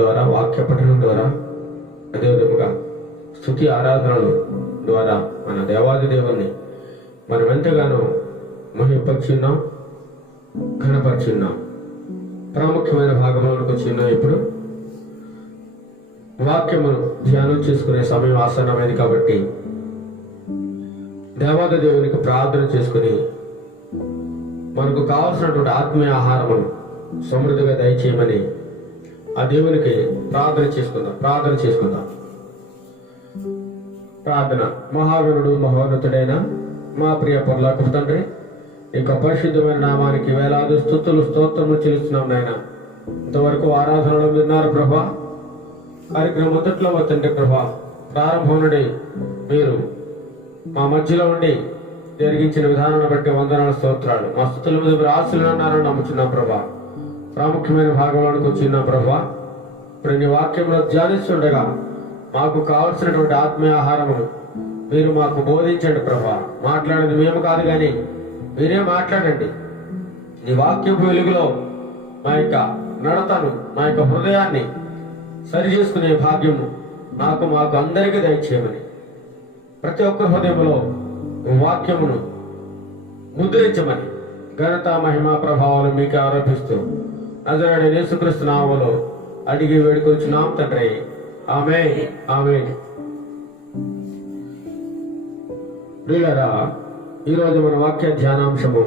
ద్వారా, వాక్య పఠనం ద్వారా, అదేవిధముగా స్తుతి ఆరాధనలు ద్వారా మన దేవాది దేవుణ్ణి మనం ఎంతగానో మహిమపరిచున్నాం, ఘనపరిచున్నాం. ప్రాముఖ్యమైన భాగంలోకి వచ్చిన్నాం. ఇప్పుడు వాక్యమును ధ్యానం చేసుకునే సమయం ఆసన్నమైంది కాబట్టి దేవాది దేవునికి ప్రార్థన చేసుకుని మనకు కావలసినటువంటి ఆత్మీయ ఆహారమును సమృద్ధిగా దయచేయమని ఆ దేవునికి ప్రార్థన చేసుకుందాం. ప్రార్థన. మహాగణుడు, మహోన్నతుడైన మా ప్రియ పరలోకపు తండ్రి, ఇక పరిశుద్ధమైన నామానికి వేలాది స్తుతులు, స్తోత్రములు చెల్లిస్తున్నాం నాయన. ఇంతవరకు ఆరాధనలో విన్నారు ప్రభా. కార్యక్రమం మొదట్లో తండ్రి ప్రభా, ప్రారంభం నుండి మీరు మా మధ్యలో ఉండి జరిగించిన విధానాన్ని బట్టి వందనాల స్తోత్రాలు. మా స్తుతుల మీద మీరు ఆశలు అన్నారని నమ్ముచున్నాం ప్రభా. ప్రాముఖ్యమైన భాగంలోనికి వచ్చిన ప్రభా, ఇప్పుడు నీ వాక్యంలో ధ్యానిస్తుండగా మాకు కావలసినటువంటి ఆత్మీయ ఆహారమును మీరు మాకు బోధించండి ప్రభా. మాట్లాడేది మేము కాదు కానీ మీరే మాట్లాడండి. నీ వాక్యపు వెలుగులో మా యొక్క నడతను, మా యొక్క హృదయాన్ని సరి చేసుకునే భాగ్యము మాకు అందరికీ దయచేయమని, ప్రతి ఒక్క హృదయంలో వాక్యమును ముద్రించమని ఘనత, మహిమ, ప్రభావాలు మీకు ఆరోపిస్తూ నజరేయుడైన యేసుక్రీస్తు నామములో అడిగి వేడుకొచ్చున్నాం తండ్రి. ఆమేన్, ఆమేన్. ప్రియులారా, ఈరోజు మన వాక్య ధ్యానాంశము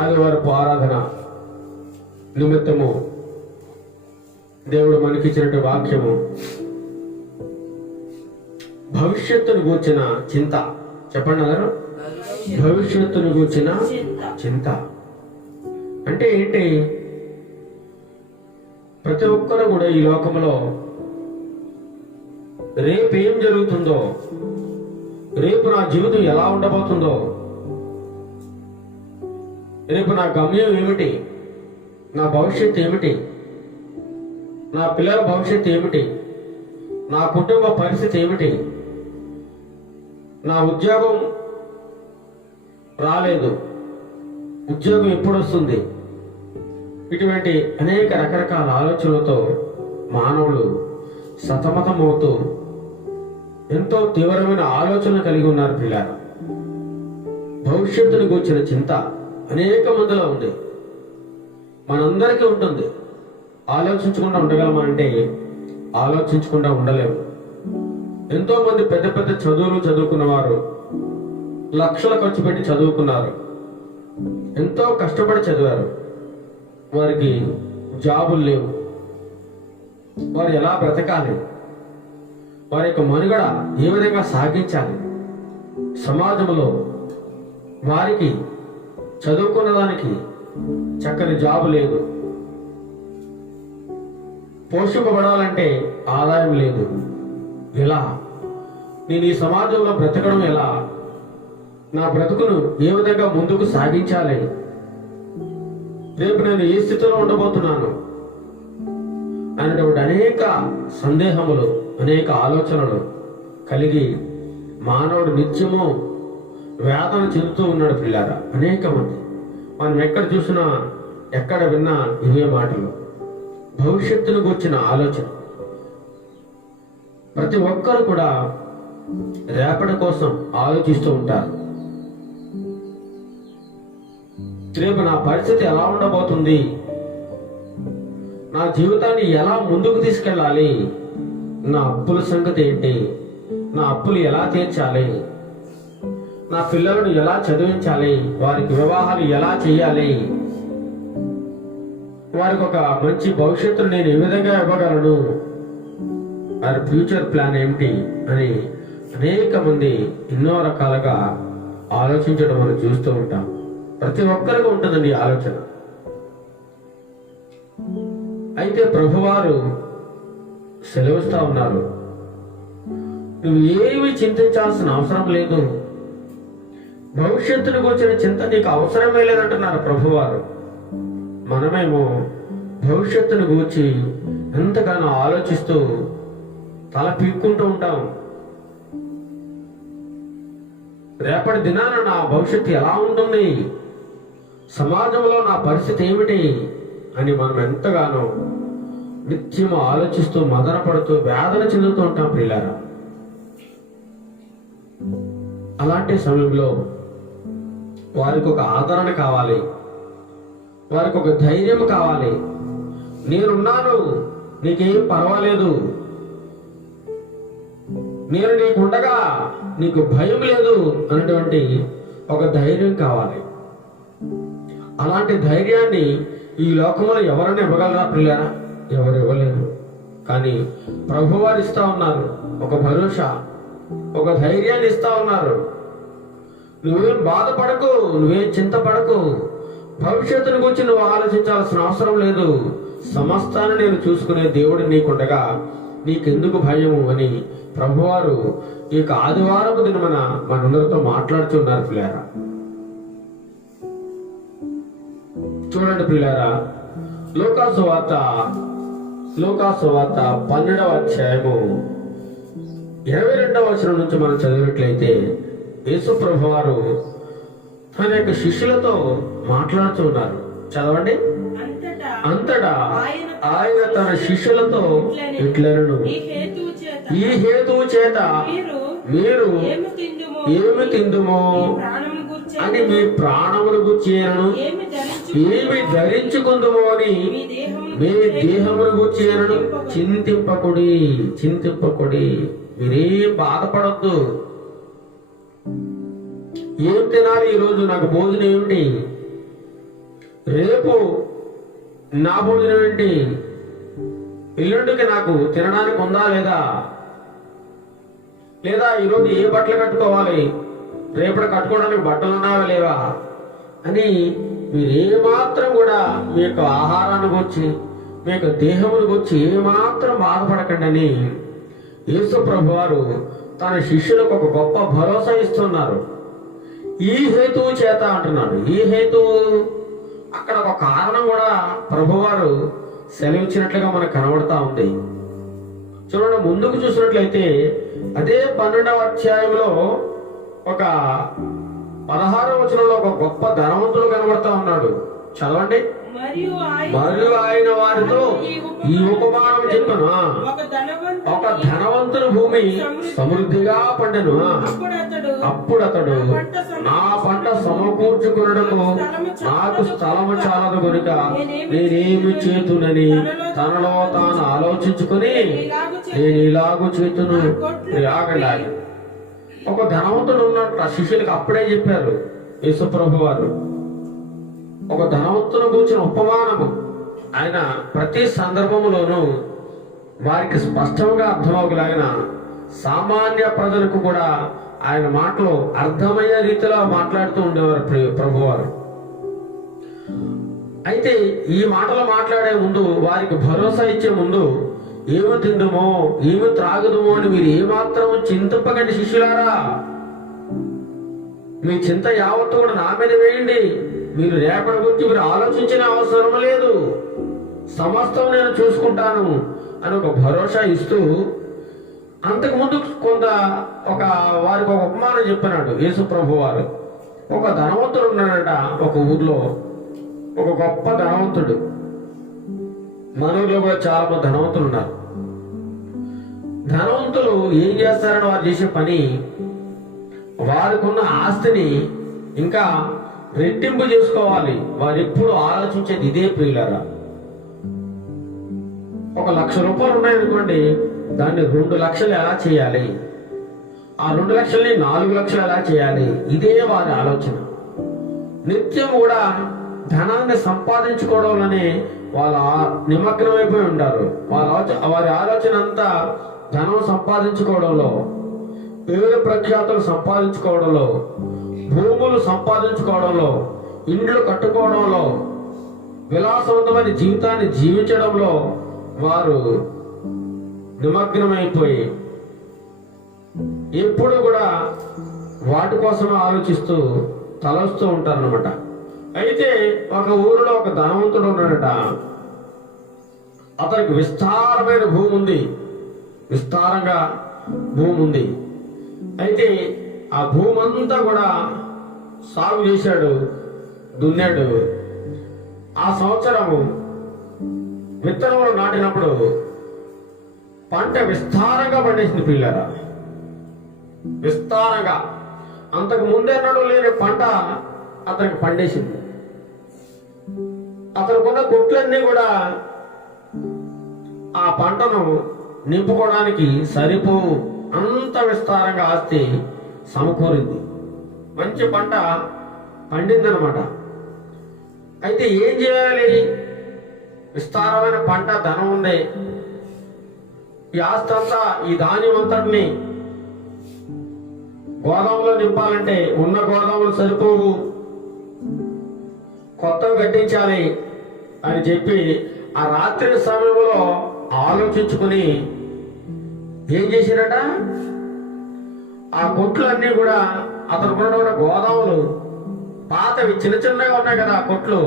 ఆదివారపు ఆరాధన నిమిత్తము దేవుడు మనకిచ్చినటువంటి వాక్యము భవిష్యత్తును గూర్చిన చింత. చెప్పండి అందరూ, భవిష్యత్తును గూర్చిన చింత అంటే ఏంటి? ప్రతి ఒక్కరు కూడా ఈ లోకంలో రేపు ఏం జరుగుతుందో, రేపు నా జీవితం ఎలా ఉండబోతుందో, రేపు నా గమ్యం ఏమిటి, నా భవిష్యత్తు ఏమిటి, నా పిల్లల భవిష్యత్తు ఏమిటి, నా కుటుంబ పరిస్థితి ఏమిటి, నా ఉద్యోగం రాలేదు, ఉద్యోగం ఎప్పుడు వస్తుంది, ఇటువంటి అనేక రకరకాల ఆలోచనలతో మానవులు సతమతమవుతూ ఎంతో తీవ్రమైన ఆలోచన కలిగి ఉన్నారు. పిల్లలు, భవిష్యత్తును గూర్చిన చింత అనేక మందిలో ఉంది. మనందరికీ ఉంటుంది. ఆలోచించకుండా ఉండగలమా అంటే ఆలోచించకుండా ఉండలేము. ఎంతో మంది పెద్ద పెద్ద చదువులు చదువుకున్న వారు లక్షలు ఖర్చు పెట్టి చదువుకున్నారు, ఎంతో కష్టపడి చదివారు. వారికి జాబులు లేవు. వారు ఎలా బ్రతకాలి, వారి యొక్క మనుగడ ఏ విధంగా సాగించాలి, సమాజంలో వారికి చదువుకున్న దానికి చక్కని జాబు లేదు, పోషింపబడాలంటే ఆదాయం లేదు. ఎలా నేను ఈ సమాజంలో బ్రతకడం ఎలా, నా బ్రతుకును ఏ విధంగా ముందుకు సాగించాలి, రేపు నేను ఏ స్థితిలో ఉండబోతున్నాను అనేటువంటి అనేక సందేహములు, అనేక ఆలోచనలు కలిగి మానవుడు నిత్యము వేదన చెందుతూ ఉన్నాడు. పిల్లారా, అనేక మంది మనం ఎక్కడ చూసినా, ఎక్కడ విన్నా ఇవే మాటలు. భవిష్యత్తును గురించిన ఆలోచన. ప్రతి ఒక్కరు కూడా రేపటి కోసం ఆలోచిస్తూ ఉంటారు. రేపు నా పరిస్థితి ఎలా ఉండబోతుంది, నా జీవితాన్ని ఎలా ముందుకు తీసుకెళ్ళాలి, నా అప్పుల సంగతి ఏంటి, నా అప్పులు ఎలా తీర్చాలి, నా పిల్లలను ఎలా చదివించాలి, వారికి వివాహాలు ఎలా చేయాలి, వారికి ఒక మంచి భవిష్యత్తును నేను ఏ విధంగా ఇవ్వగలను, వారి ఫ్యూచర్ ప్లాన్ ఏమిటి అని అనేక మంది ఎన్నో రకాలుగా ఆలోచించడం మనం చూస్తూ ఉంటాం. ప్రతి ఒక్కరికి ఉంటుందండి ఈ ఆలోచన. అయితే ప్రభువారు సెలవిస్తా ఉన్నారు, నువ్వు ఏమి చింతించాల్సిన అవసరం లేదు, భవిష్యత్తును గురించిన చింత నీకు అవసరమే లేదంటున్నారు ప్రభువారు. మనమేమో భవిష్యత్తును గూర్చి ఎంతగానో ఆలోచిస్తూ తల పీక్కుంటూ ఉంటాం. రేపటి దినాన నా భవిష్యత్తు ఎలా ఉంటుంది, సమాజంలో నా పరిస్థితి ఏమిటి, అని మనం ఎంతగానో నిత్యము ఆలోచిస్తూ మదన పడుతూ వేదన చెందుతూ ఉంటాం ప్రియులారా. అలాంటి సమయంలో వారికి ఒక ఆదరణ కావాలి, వారికి ఒక ధైర్యం కావాలి. నేనున్నాను, నీకేం పర్వాలేదు, నేను నీకుండగా నీకు భయం లేదు అనేటువంటి ఒక ధైర్యం కావాలి. అలాంటి ధైర్యాన్ని ఈ లోకంలో ఎవరైనా ఇవ్వగలరా ప్రియులారా? ఎవరు ఇవ్వలేరు. కానీ ప్రభువారు ఇస్తా ఉన్నారు ఒక భరోసా, ఒక ధైర్యాన్ని ఇస్తా ఉన్నారు. నువ్వేం బాధపడకు, నువ్వేం చింతపడకు, భవిష్యత్తును గురించి నువ్వు ఆలోచించాల్సిన అవసరం లేదు. సమస్తాన్ని నేను చూసుకునే దేవుడు నీకుండగా నీకెందుకు భయము అని ప్రభువారు ఈ యొక్క ఆదివారపు దినమున మనందరితో మాట్లాడుతున్నారు ప్రియులారా. చూడండి ప్రియులారా, లూకాసు వార్త 12వ అధ్యాయము 22వ వచనం నుంచి మనం చదివినట్లయితే యేసు ప్రభువారు తన యొక్క శిష్యులతో మాట్లాడుతున్నారు. చదవండి. అంతటా ఆయన తన శిష్యులతో ఇట్లనెను, ఈ హేతువు చేత మీరు ఏమి తిందుమో అని మీ ప్రాణమును గుర్చేయను, ఏమి ధరించుకుందుమో అని మీ దేహమును గుర్చేయను. చింతింపకుడి, మీరేం బాధపడద్దు. ఏం తినాలి ఈరోజు, నాకు భోజనం ఏమిటి, రేపు నా భోజనం ఏంటి, ఎల్లుండికి నాకు తినడానికి ఉందా లేదా ఈరోజు ఏ బట్టలు కట్టుకోవాలి, రేపటి కట్టుకోవడానికి బట్టలు ఉన్నావా లేవా అని మీరు ఏమాత్రం కూడా మీ యొక్క ఆహారాన్ని గురించి, మీ యొక్క దేహమును గురించి ఏమాత్రం బాధపడకండి అని యేసు ప్రభువారు తన శిష్యులకు ఒక గొప్ప భరోసా ఇస్తున్నారు. ఈ హేతువు చేత అంటున్నాడు. ఈ హేతువు, అక్కడ ఒక కారణం కూడా ప్రభువారు సెలవిచ్చినట్లుగా మనకు కనబడతా ఉంది. చూడండి, ముందుకు చూసినట్లయితే అదే 12వ అధ్యాయంలో ఒక 16వ వచనంలో ఒక గొప్ప ధనవంతుడు కనబడతా ఉన్నాడు. చదవండి. మరియు ఆయన వారితో ఈ ఉపమానం చెప్పను, ఒక ధనవంతుని భూమి సమృద్ధిగా పండెను. అప్పుడు అతడు నా పంట సమకూర్చుకున్నకు నాకు స్థలము చాలదు కనుక నేనేమి చేతునని తనలో తాను ఆలోచించుకుని నేను ఇలాగూ చేతును. ఆగండి. ఒక ధనవంతుడు ఉన్నట్టు శిష్యులకు అప్పుడే చెప్పారు యేసు ప్రభు వారు. ఒక ధనవంతుని గురించిన ఉపమానము ఆయన ప్రతి సందర్భంలోనూ వారికి స్పష్టంగా అర్థమవగలిగిన సామాన్య ప్రజలకు కూడా ఆయన మాటలు అర్థమయ్యే రీతిలో మాట్లాడుతూ ఉండేవారు ప్రభువారు. అయితే ఈ మాటలు మాట్లాడే ముందు, వారికి భరోసా ఇచ్చే ముందు, ఏమి తిందుమో ఏమి త్రాగుదుమో అని మీరు ఏమాత్రం చింతింపకండి శిష్యులారా. మీ చింత యావత్తు కూడా నా మీద వేయండి. మీరు రేపటి గురించి మీరు ఆలోచించిన అవసరం లేదు, సమస్తం నేను చూసుకుంటాను అని ఒక భరోసా ఇస్తూ, అంతకుముందు వారికి ఒక ఉపమానం చెప్పినాడు యేసు ప్రభు వారు. ఒక ధనవంతుడు ఉన్నాడట ఒక ఊర్లో, ఒక గొప్ప ధనవంతుడు. మన ఊర్లో కూడా చాలా మంది ధనవంతులు ఉన్నారు. ధనవంతులు ఏం చేస్తారని వారు చేసే పని, వారికి ఉన్న ఆస్తిని ఇంకా రెట్టింపు చేసుకోవాలి. వారు ఎప్పుడు ఆలోచించేది ఇదే ప్రియులారా. 1,00,000 రూపాయలు ఉన్నాయనుకోండి, దాన్ని 2 లక్షలు ఎలా చేయాలి, ఆ 2 లక్షల్ని 4 లక్షలు ఎలా చేయాలి, ఇదే వారి ఆలోచన. నిత్యం కూడా ధనాన్ని సంపాదించుకోవడంలోనే వాళ్ళ నిమగ్నమైపోయి ఉంటారు. వారి ఆలోచన అంతా ధనం సంపాదించుకోవడంలో, పేరు ప్రఖ్యాతులు సంపాదించుకోవడంలో, భూములు సంపాదించుకోవడంలో, ఇండ్లు కట్టుకోవడంలో, విలాసవంతమైన జీవితాన్ని జీవించడంలో వారు నిమగ్నమైపోయి ఎప్పుడు కూడా వాటి కోసమే ఆలోచిస్తూ తలస్తూ ఉంటారన్నమాట. అయితే ఒక ఊరిలో ఒక ధనవంతుడు ఉన్నాడట. అతనికి విస్తారమైన భూమి ఉంది, విస్తారంగా భూమి ఉంది. అయితే ఆ భూమి అంతా కూడా సాగు చేశాడు, దున్నాడు. ఆ సంవత్సరము విత్తనములు నాటినప్పుడు పంట విస్తారంగా పండేసింది పిల్లరా. విస్తారంగా అంతకు ముందెన్నడూ లేని పంట అతనికి పండేసింది. అతనుకున్న కొట్లన్నీ కూడా ఆ పంటను నింపుకోవడానికి సరిపోవు, అంత విస్తారంగా ఆస్తి సమకూరింది. మంచి పంట పండిందనమాట. అయితే ఏం చేయాలి? విస్తారమైన పంట, ధనం ఉంది. ఈ ఆస్తి అంతా, ఈ ధాన్యం అంతటిని గోదాములో నింపాలంటే ఉన్న గోదాములు సరిపోవు, కొత్తవి కట్టించాలి అని చెప్పి ఆ రాత్రి సమయంలో ఆలోచించుకుని ఏం చేశారట, ఆ కొట్లన్నీ కూడా అతను కూడా గోదాములు పాతవి చిన్న చిన్నగా ఉన్నాయి కదా ఆ కొట్లు,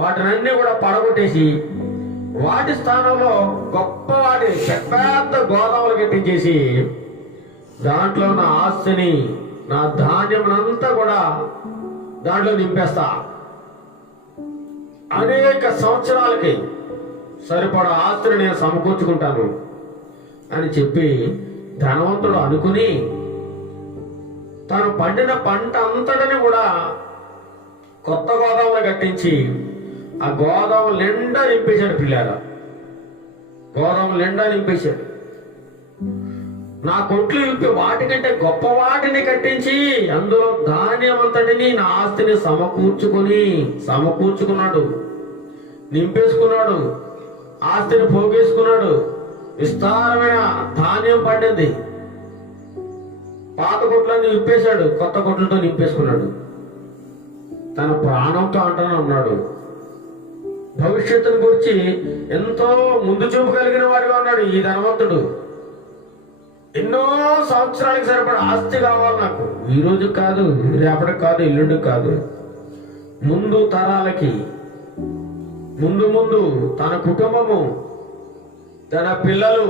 వాటినన్నీ కూడా పడగొట్టేసి వాటి స్థానంలో గొప్పవాటి పెద్ద గోదాములు కట్టించేసి దాంట్లో నా ఆస్తిని, నా ధాన్యమునంతా కూడా దాంట్లో నింపేస్తా, అనేక సంవత్సరాలకి సరిపడా ఆస్తిని నేను సమకూర్చుకుంటాను అని చెప్పి ధనవంతుడు అనుకుని తాను పండిన పంట అంతటిని కూడా కొత్త గోదాములు కట్టించి ఆ గోదాములు నిండా నింపేశాడు. పిల్లారా, గోదాములు నిండా నింపేశాడు. నా కొట్లు విప్పి వాటికంటే గొప్ప వాటిని కట్టించి అందులో ధాన్యం అంతటిని, నా ఆస్తిని సమకూర్చుకున్నాడు, నింపేసుకున్నాడు, ఆస్తిని పోగేసుకున్నాడు. విస్తారమైన ధాన్యం పండింది. పాత కొట్లన్నీ విప్పేశాడు, కొత్త కొట్లతో నింపేసుకున్నాడు. తన ప్రాణంతో అంటానే ఉన్నాడు. భవిష్యత్తును గురించి ఎంతో ముందు చూపు కలిగిన వాడిగా ఉన్నాడు ఈ ధనవంతుడు. ఎన్నో సంవత్సరాలకు సరిపడా ఆస్తి కావాలి నాకు, ఈ రోజు కాదు, రేపటికి కాదు, ఎల్లుండి కాదు, ముందు తరాలకి, ముందు తన కుటుంబము, తన పిల్లలు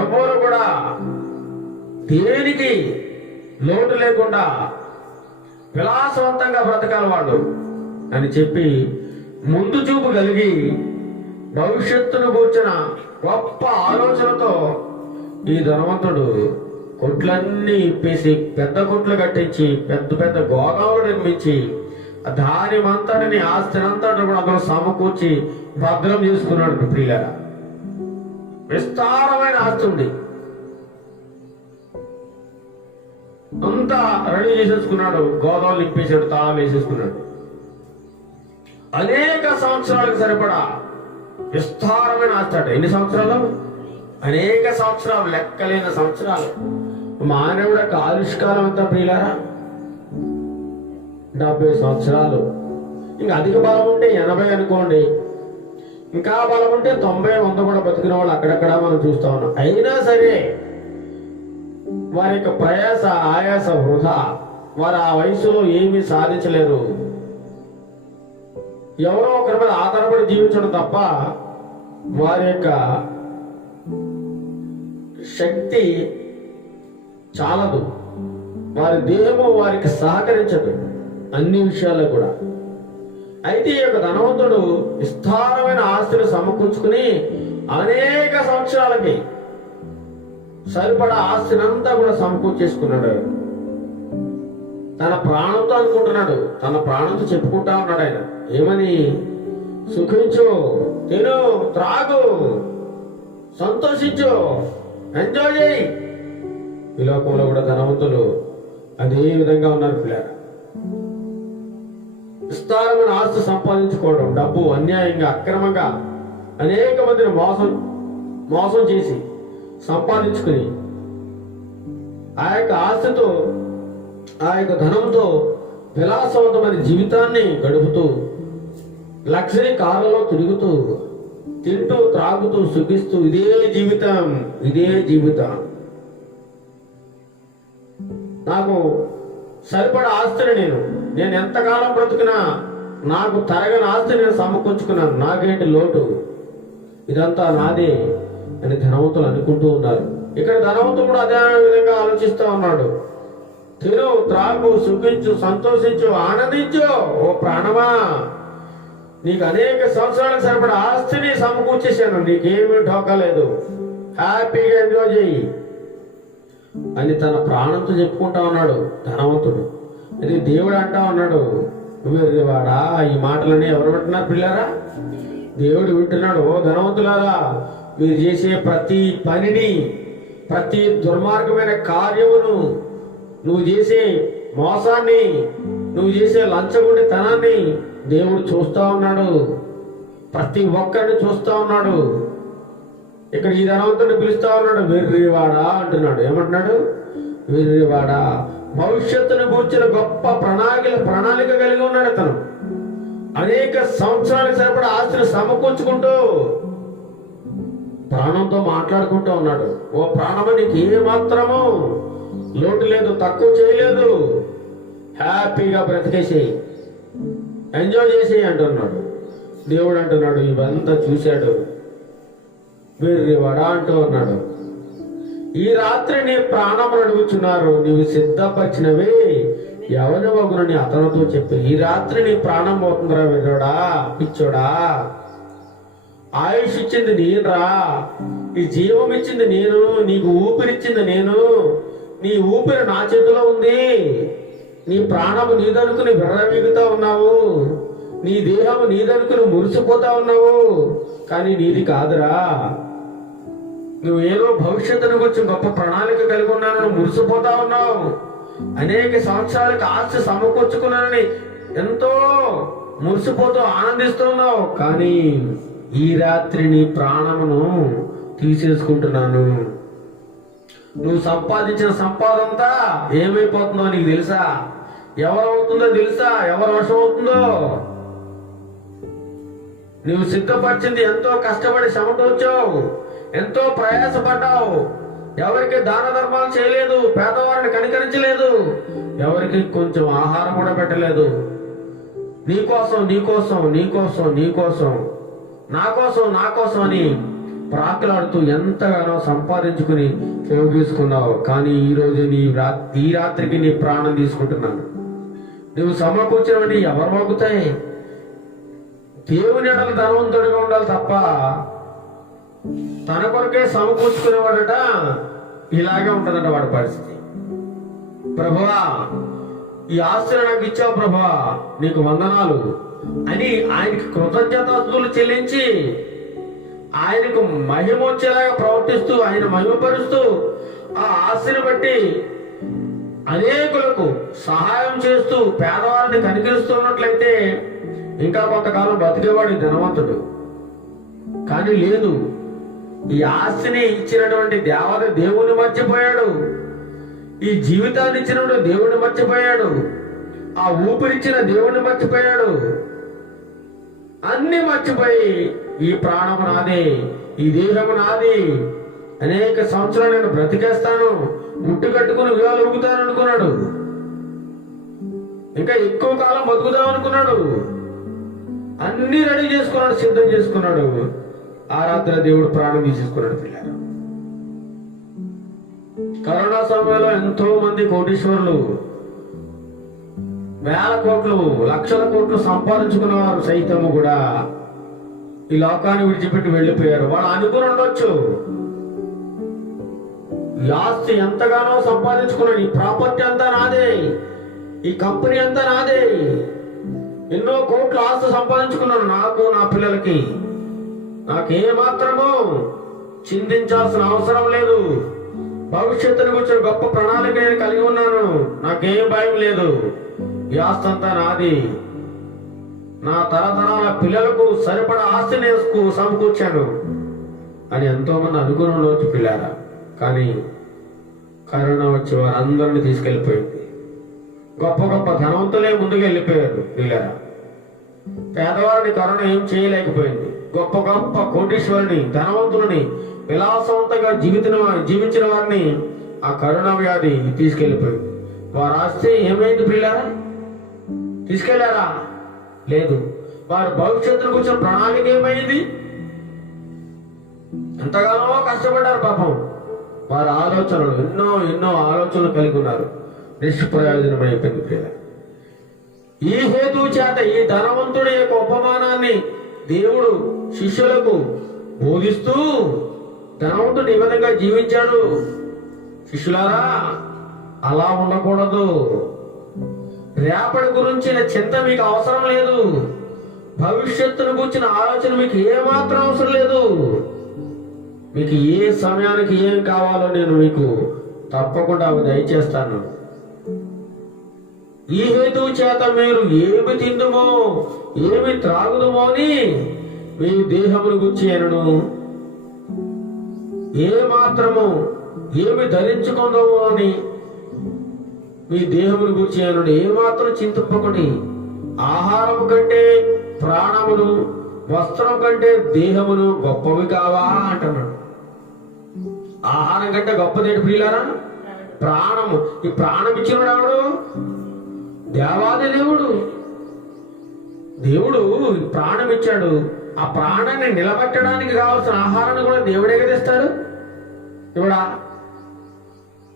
ఎవరు కూడా దేనికి లోటు లేకుండా విలాసవంతంగా బ్రతకాలి వాళ్ళు అని చెప్పి ముందు చూపు కలిగి భవిష్యత్తును కూర్చిన గొప్ప ఆలోచనతో ఈ ధనవంతుడు కొట్లన్నీ ఇప్పేసి పెద్ద కొట్లు కట్టించి పెద్ద గోదాములు నిర్మించి ధాన్యమంతటిని, ఆస్తినంతటిని కూడా అందులో సమకూర్చి భద్రం చేసుకున్నాడు. ప్రియులారా, విస్తారమైన ఆస్తి ఉంది, అంతా రెడీ చేసేసుకున్నాడు. గోదాములు నింపేశాడు, తాళాలు వేసేసుకున్నాడు. అనేక సంవత్సరాలకు సరిపడా విస్తారమైన ఆస్తి అట. ఎన్ని సంవత్సరాలు? అనేక సంవత్సరాలు, లెక్కలేని సంవత్సరాలు. మానవుడు యొక్క ఆయుష్కాలం అంతా ప్రియులారా 70 సంవత్సరాలు. ఇంకా అధిక బలం ఉంటే 80 అనుకోండి, ఇంకా బలం ఉంటే 90, 100 కూడా బతికిన వాళ్ళు అక్కడక్కడ మనం చూస్తా ఉన్నాం. అయినా సరే వారి యొక్క ప్రయాస, ఆయాస వృధా. వారు ఆ వయసులో ఏమీ సాధించలేరు. ఎవరో ఒకరి మీద ఆధారపడి జీవించడం తప్ప వారి యొక్క శక్తి చాలదు, వారి దేహము వారికి సహకరించదు అన్ని విషయాల్లో కూడా. అయితే ఈ యొక్క ధనవంతుడు విస్తారమైన ఆస్తిని సమకూర్చుకుని అనేక సంవత్సరాలకి సరిపడా ఆస్తినంతా కూడా సమకూర్చేసుకున్నాడు. తన ప్రాణంతో అనుకుంటున్నాడు, తన ప్రాణంతో చెప్పుకుంటా ఉన్నాడు ఆయన. ఏమని? సుఖించు, తిను, త్రాగు, సంతోషించు, ఎంజాయ్ చేయి. ఈ లోకంలో కూడా ధనవంతులు అదే విధంగా ఉన్నారు పిల్లలు. విస్తారమైన ఆస్తి సంపాదించుకోవడం, డబ్బు అన్యాయంగా, అక్రమంగా అనేక మందిని మోసం చేసి సంపాదించుకుని ఆ యొక్క ఆస్తితో, ఆ యొక్క ధనంతో విలాసవంతమైన జీవితాన్ని గడుపుతూ, లగ్జరీ కార్లలో తిరుగుతూ, తింటూ, త్రాగుతూ, సుఖిస్తూ, ఇదే జీవితం. నాకు సరిపడా ఆస్తిని నేను ఎంతకాలం బ్రతుకున్నా నాకు తరగని ఆస్తి నేను సమకూర్చుకున్నాను, నాకేంటి లోటు, ఇదంతా నాదే అని ధనవంతులు అనుకుంటూ ఉన్నారు. ఇక్కడ ధనవంతుడు కూడా అదే విధంగా ఆలోచిస్తూ ఉన్నాడు. తిను, త్రాగు, సుఖించు, సంతోషించు, ఆనందించు. ఓ ప్రాణమా, నీకు అనేక సంవత్సరాలకు సరిపడా ఆస్తిని సమకూర్చేశాను, నీకేమీ ఢోకాలేదు, హ్యాపీగా ఎంజాయ్ చేయి అని తన ప్రాణంతో చెప్పుకుంటా ఉన్నాడు ధనవంతుడు. అది దేవుడు అంటా ఉన్నాడు, వాడా ఈ మాటలని ఎవరు వింటున్నారు పిల్లారా? దేవుడు వింటున్నాడు. ఓ ధనవంతులారా, మీరు చేసే ప్రతి పనిని, ప్రతి దుర్మార్గమైన కార్యమును, నువ్వు చేసే మోసాన్ని, నువ్వు చేసే లంచగొండితనాన్ని దేవుడు చూస్తా ఉన్నాడు. ప్రతి ఒక్కరిని చూస్తా ఉన్నాడు. ఇక్కడ ఈ ధనవంతుడిని పిలుస్తా ఉన్నాడు, వెర్రివాడా అంటున్నాడు. ఏమంటున్నాడు? వెర్రివాడా. భవిష్యత్తును కూర్చుని గొప్ప ప్రణాళిక కలిగి ఉన్నాడు అతను. అనేక సంవత్సరాలకు సరిపడా ఆస్తిని సమకూర్చుకుంటూ ప్రాణంతో మాట్లాడుకుంటూ ఉన్నాడు. ఓ ప్రాణమా, నీకు ఏ మాత్రము లోటు లేదు, తక్కువ చేయలేదు, హ్యాపీగా బ్రతికేసేయి, ఎంజాయ్ చేసేయి అంటున్నాడు. దేవుడు అంటున్నాడు, ఇవంతా చూశాడు, వెర్రివాడా అంటూ ఉన్నాడు. ఈ రాత్రి నీ ప్రాణమును అడుగుచున్నారు, నీవు సిద్ధపరిచినవి ఎవరి వగునని అతనితో చెప్పి, ఈ రాత్రి నీ ప్రాణం పోతుందిరా వెర్రోడా, పిచ్చోడా. ఆయుష్ ఇచ్చింది నేనురా, ఈ జీవం ఇచ్చింది నేను, నీకు ఊపిరిచ్చింది నేను, నీ ఊపిరి నా చేతిలో ఉంది. నీ ప్రాణము నీదనుకుని విర్రవీగుతా ఉన్నావు, నీ దేహము నీదనుకుని మురిసిపోతా ఉన్నావు, కానీ నీది కాదురా. నువ్వు ఏదో భవిష్యత్తును గురించి గొప్ప ప్రణాళిక కలిగి ఉన్నానని మురిసిపోతా ఉన్నావు. అనేక సంవత్సరాలకు ఆస్తి సమకూర్చుకున్నానని ఎంతో మురిసిపోతూ ఆనందిస్తున్నావు, కానీ ఈ రాత్రి నీ ప్రాణమును తీసేసుకుంటున్నాను. నువ్వు సంపాదించిన సంపాదంతా ఏమైపోతుందో నీకు తెలుసా? ఎవరవుతుందో తెలుసా? ఎవరు వశం అవుతుందో? నువ్వు సిద్ధపరిచింది ఎంతో కష్టపడి చెమటొచ్చావు, ఎంతో ప్రయాసపడ్డావు, ఎవరికి దాన ధర్మాలు చేయలేదు, పేదవారిని కనికరించలేదు, ఎవరికి కొంచెం ఆహారం కూడా పెట్టలేదు. నీకోసం నీకోసం నీకోసం నీకోసం నా కోసం నా కోసం అని ప్రాకులాడుతూ ఎంతగానో సంపాదించుకుని పోగేసుకున్నావు. కానీ ఈరోజు ఈ రాత్రికి నీ ప్రాణం తీసుకుంటున్నాను. నువ్వు సమకూర్చినవన్నీ ఎవరు మోగుతాయి? దేవుని ఎడల ధనవంతుడిగా ఉండాలి తప్ప తన కొరకే సమకూర్చుకునేవాడట ఇలాగే ఉంటుందట వాడి పరిస్థితి. ప్రభువా, ఈ ఆస్తులు నాకు ఇచ్చావు ప్రభువా, నీకు వందనాలు అని ఆయనకి కృతజ్ఞతాస్తుతులు చెల్లించి ఆయనకు మహిమ వచ్చేలాగా ప్రవర్తిస్తూ ఆయన మహిమపరుస్తూ ఆ ఆస్తిని బట్టి అనేకులకు సహాయం చేస్తూ పేదవారిని కనికరిస్తున్నట్లయితే ఇంకా కొంతకాలం బతికేవాడు ధనవంతుడు. కానీ లేదు, ఈ ఆస్తిని ఇచ్చినటువంటి దేవుని మర్చిపోయాడు, ఈ జీవితాన్ని ఇచ్చినప్పుడు దేవుని మర్చిపోయాడు, ఆ ఊపిరిచ్చిన దేవుని మర్చిపోయాడు. అన్ని మర్చిపోయి ఈ ప్రాణము నాది, ఈ దేహము నాది, అనేక సంవత్సరాలు నేను బ్రతికేస్తాను, ముట్టు కట్టుకుని వివాహాలు ఊగుతాను అనుకున్నాడు. ఇంకా ఎక్కువ కాలం బతుకుదాం అనుకున్నాడు. అన్ని రెడీ చేసుకున్నాడు, సిద్ధం చేసుకున్నాడు. ఆ రాత్రి దేవుడు ప్రాణం తీసేసుకున్నాడు. పిల్లలు, కరోనా సమయంలో ఎంతో మంది కోటీశ్వరులు వేల కోట్లు లక్షల కోట్లు సంపాదించుకున్న వారు సైతము కూడా ఈ లోకాన్ని విడిచిపెట్టి వెళ్ళిపోయారు. వాళ్ళు అనుకుని ఉండొచ్చు, ఈ ఆస్తి ఎంతగానో సంపాదించుకున్నాను, ఈ ప్రాపర్టీ అంతా నాదే, ఈ కంపెనీ అంతా నాదే, ఎన్నో కోట్ల ఆస్తి సంపాదించుకున్నాను, నాకు నా పిల్లలకి, నాకే మాత్రము చింతించాల్సిన అవసరం లేదు, భవిష్యత్తును గురించి గొప్ప ప్రణాళిక నేను కలిగి ఉన్నాను, నాకేం భయం లేదు, ఈ ఆస్తి అంతా నాది, నా తరతరాల పిల్లలకు సరిపడా ఆస్తి నేను సమకూర్చాను అని ఎంతో మంది అనుకుని ఉండవచ్చు పిల్లారా. కానీ కరోనా వచ్చి వారందరినీ తీసుకెళ్లిపోయింది. గొప్ప గొప్ప ధనవంతులే ముందుకు వెళ్ళిపోయారు పిల్లారా. పేదవారిని కరోనా ఏం చేయలేకపోయింది. గొప్ప గొప్ప కోటీశ్వరుని ధనవంతులని విలాసవంతంగా జీవించిన వారిని ఆ కరోనా వ్యాధి తీసుకెళ్లిపోయింది. వారి ఆస్తి ఏమైంది పిల్లారా? తీసుకెళ్లారా? లేదు. వారి భవిష్యత్తును కూర్చొని ప్రణాళిక ఏమైంది? ఎంతగానో కష్టపడ్డారు పాపం. వారి ఆలోచనలు ఎన్నో ఎన్నో ఆలోచనలు కలిగి ఉన్నారు. నిష్ప్రయోజనం అయిపోయింది పిల్లారా. ఈ హేతు చేత ఈ ధనవంతుడి యొక్క ఉపమానాన్ని దేవుడు శిష్యులకు బోధిస్తూ ధనవంతుడు ఈ విధంగా జీవించాడు. శిష్యులారా, అలా ఉండకూడదు. రేపటి గురించిన చింత మీకు అవసరం లేదు. భవిష్యత్తును గురించిన ఆలోచన మీకు ఏమాత్రం అవసరం లేదు. మీకు ఏ సమయానికి ఏం కావాలో నేను మీకు తప్పకుండా అవి దయచేస్తాను. ఈ హేతువు చేత మీరు ఏమి తిందుమో ఏమి త్రాగుదుమో అని మీ దేహమును గురించి అనను, ఏ మాత్రము ఏమి ధరించుకుందామో అని మీ దేవుని గురించి అనడు. ఏమాత్రం చింతింపకండి. ఆహారము కంటే ప్రాణమును, వస్త్రం కంటే దేహమును గొప్పవి కావా అంటున్నాడు. ఆహారం కంటే గొప్పదేంటి ప్రియులారా? ప్రాణము. ఈ ప్రాణం ఇచ్చినవాడు ఎవడు? దేవాది దేవుడు. దేవుడు ప్రాణం ఇచ్చాడు. ఆ ప్రాణాన్ని నిలబెట్టడానికి కావాల్సిన ఆహారాన్ని కూడా దేవుడే కదా ఇస్తాడు. ఇవిడా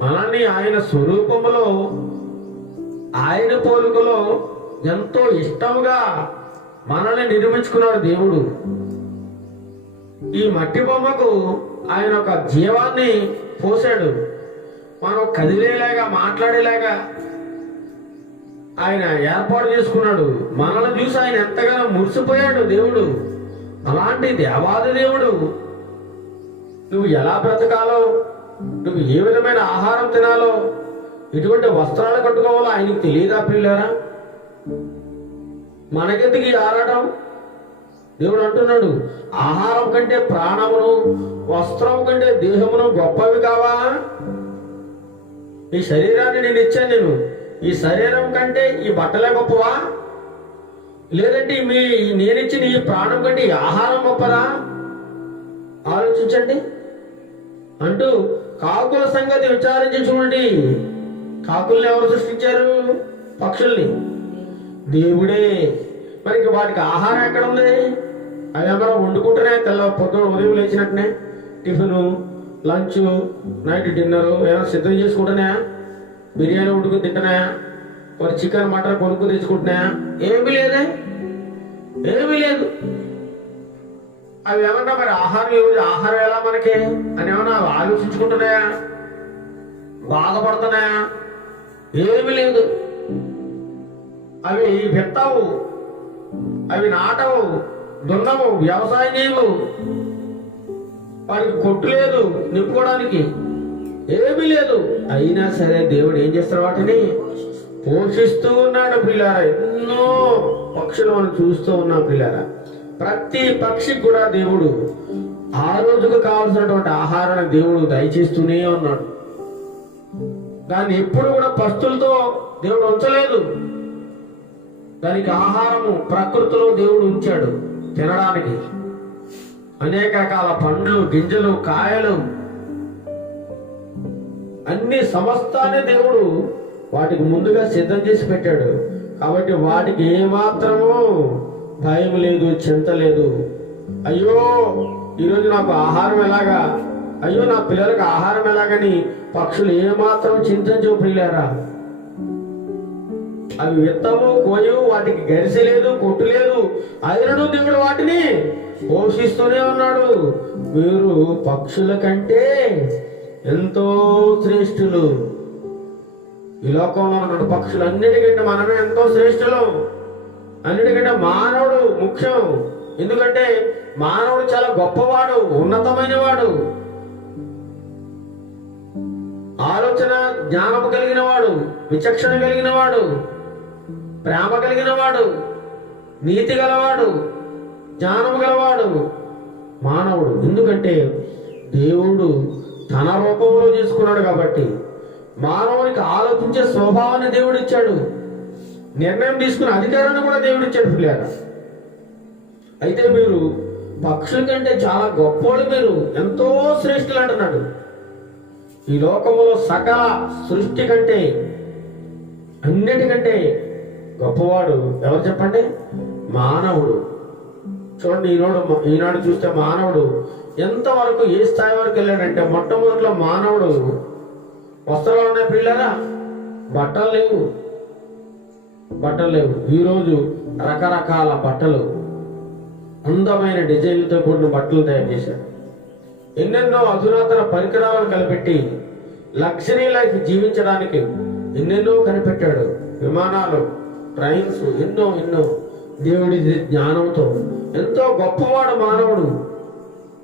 మనల్ని ఆయన స్వరూపములో, ఆయన పోలికలో ఎంతో ఇష్టముగా మనల్ని నిర్మించుకున్నాడు దేవుడు. ఈ మట్టి బొమ్మకు ఆయన ఒక జీవాన్ని పోసాడు. మనం కదిలేలాగా, మాట్లాడేలాగా ఆయన ఏర్పాటు చేసుకున్నాడు. మనల్ని చూసి ఆయన ఎంతగానో మురిసిపోయాడు దేవుడు. అలాంటి దేవాది దేవుడు నువ్వు ఎలా బ్రతకాలో, నువ్వు ఏ విధమైన ఆహారం తినాలో, ఎటువంటి వస్త్రాలు కట్టుకోవాలో ఆయనకు తెలియదా ప్రియులారా? మనకెందుకు ఈ ఆరాటం? దేవుడు అంటున్నాడు, ఆహారం కంటే ప్రాణమును, వస్త్రం కంటే దేహమును గొప్పవి కావా? ఈ శరీరాన్ని నేను ఇచ్చాను. ఈ శరీరం కంటే ఈ బట్టలే గొప్పవా? లేదంటే నేనిచ్చిన ఈ ప్రాణం కంటే ఈ ఆహారం గొప్పదా? ఆలోచించండి అంటూ కాకుల సంగతి విచారించి చూడండి. కాకుల్ని ఎవరు సృష్టించారు? పక్షుల్ని దేవుడే. మరి వాటికి ఆహారం ఎక్కడ ఉంది? అవి ఏమైనా వండుకుంటేనే పొద్దున ఉదయం లేచినట్టునే టిఫిన్, లంచ్, నైట్ డిన్నర్ ఏమైనా సిద్ధం చేసుకుంటున్నా? బిర్యానీ వండుకుని తింటున్నాయా? మరి చికెన్, మటన్ కొనుక్కు తెచ్చుకుంటున్నాయా? ఏమీ లేదే, ఏమీ లేదు. అవి ఏమన్నా మరి ఆహారం ఎలా మనకి అని ఏమన్నా ఆలోచించుకుంటున్నాయా? బాధపడుతున్నాయా? ఏమీ లేదు. అవి విత్తవు, అవి నాటవు, దున్నవు, వ్యవసాయం చేయవు. వారికి కొట్టు లేదు నింపుకోవడానికి, ఏమీ లేదు. అయినా సరే దేవుడు ఏం చేస్తాడు? వాటిని పోషిస్తూ ఉన్నాడు పిల్లారా. ఎన్నో పక్షులను చూస్తూ ఉన్నాం పిల్లారా. ప్రతి పక్షికి కూడా దేవుడు ఆ రోజుకు కావాల్సినటువంటి ఆహారాన్ని దేవుడు దయచేస్తూనే ఉన్నాడు. దాన్ని ఎప్పుడు కూడా పస్తులతో దేవుడు ఉంచలేదు. దానికి ఆహారము ప్రకృతిలో దేవుడు ఉంచాడు తినడానికి. అనేక రకాల పండ్లు, గింజలు, కాయలు అన్ని సమస్తాన్ని దేవుడు వాటికి ముందుగా సిద్ధం చేసి పెట్టాడు. కాబట్టి వాటికి ఏమాత్రము భయం లేదు, చింత లేదు. అయ్యో ఈరోజు నాకు ఆహారం ఎలాగా, అయ్యో నా పిల్లలకు ఆహారం ఎలాగని పక్షులు ఏమాత్రం చింతించవు ప్రియులారా. అవి విత్తవు, కోయవు, వాటికి గరిసె లేదు, కొట్టు లేదు. అయినను దేవుడు వాటిని పోషిస్తూనే ఉన్నాడు. మీరు పక్షుల కంటే ఎంతో శ్రేష్ఠులు. ఈ లోకంలో ఉన్న పక్షులన్నిటికంటే మనమే ఎంతో శ్రేష్ఠులు. అన్నిటికంటే మానవుడు ముఖ్యం. ఎందుకంటే మానవుడు చాలా గొప్పవాడు, ఉన్నతమైన వాడు, ఆలోచన జ్ఞానము కలిగిన వాడు, విచక్షణ కలిగిన వాడు, ప్రేమ కలిగిన వాడు, నీతి గలవాడు, జ్ఞానము గలవాడు మానవుడు. ఎందుకంటే దేవుడు తన రూపంలో చేసుకున్నాడు కాబట్టి. మానవునికి ఆలోచించే స్వభావాన్ని దేవుడు ఇచ్చాడు. నిర్ణయం తీసుకునే అధికారాన్ని కూడా దేవుడు ఇచ్చాడు పిల్లారా. అయితే మీరు పక్షుల కంటే చాలా గొప్పవాళ్ళు, మీరు ఎంతో శ్రేష్ఠులు అంటున్నాడు. ఈ లోకములో సకల సృష్టి కంటే అన్నిటికంటే గొప్పవాడు ఎవరు చెప్పండి? మానవుడు. చూడండి, ఈనాడు చూస్తే మానవుడు ఎంతవరకు, ఏ స్థాయి వరకు వెళ్ళాడంటే, మొట్టమొదటిలో మానవుడు వస్త్రాలు ఉన్నాయి పిల్లరా, బట్టలు లేవు. ఈరోజు రకరకాల బట్టలు, అందమైన డిజైన్లతో కూడిన బట్టలు తయారు చేశాడు. ఎన్నెన్నో అధునాతన పరికరాలను కనిపెట్టి లగ్జరీ లైఫ్ జీవించడానికి ఎన్నెన్నో కనిపెట్టాడు. విమానాలు, ట్రైన్స్, ఎన్నో ఎన్నో. దేవుడి జ్ఞానంతో ఎంతో గొప్పవాడు మానవుడు.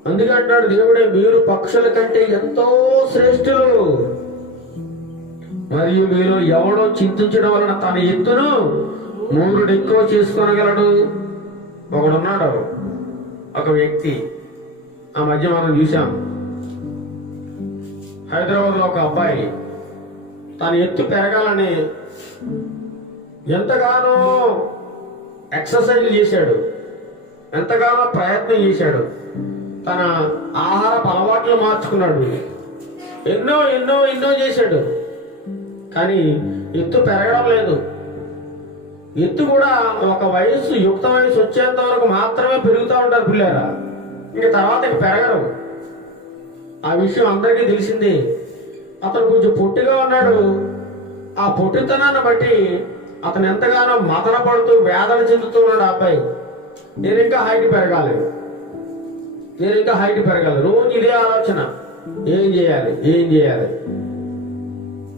అందుకంటాడు దేవుడే, మీరు పక్షుల కంటే ఎంతో శ్రేష్ఠులు, మరియు మీరు ఎవడో చింతించడం వలన తన ఎత్తును 3 ఎక్కువ చేసుకోగలడు. ఒకడున్నాడు, ఒక వ్యక్తి, ఆ మధ్య మనం చూసాం, హైదరాబాద్లో ఒక అబ్బాయి తన ఎత్తు పెరగాలని ఎంతగానో ఎక్సర్సైజ్ చేశాడు, ఎంతగానో ప్రయత్నం చేశాడు, తన ఆహారపు అలవాట్లు మార్చుకున్నాడు, ఎన్నో ఎన్నో ఎన్నో చేశాడు. కానీ ఎత్తు పెరగడం లేదు. ఎత్తు కూడా ఒక వయస్సు, యుక్త వయసు వచ్చేంత వరకు మాత్రమే పెరుగుతూ ఉంటారు పిల్లరా, ఇంక తర్వాత ఇక పెరగరు. ఆ విషయం అందరికీ తెలిసింది. అతను కొంచెం పొట్టిగా ఉన్నాడు. ఆ పొట్టితనాన్ని బట్టి అతను ఎంతగానో మదన పడుతూ వేదన చెందుతున్నాడు. ఆ అబ్బాయి, నేను ఇంకా హైట్ పెరగాలి, నేను ఇంకా హైట్ పెరగాలి. రోజు ఇదే ఆలోచన, ఏం చేయాలి, ఏం చేయాలి,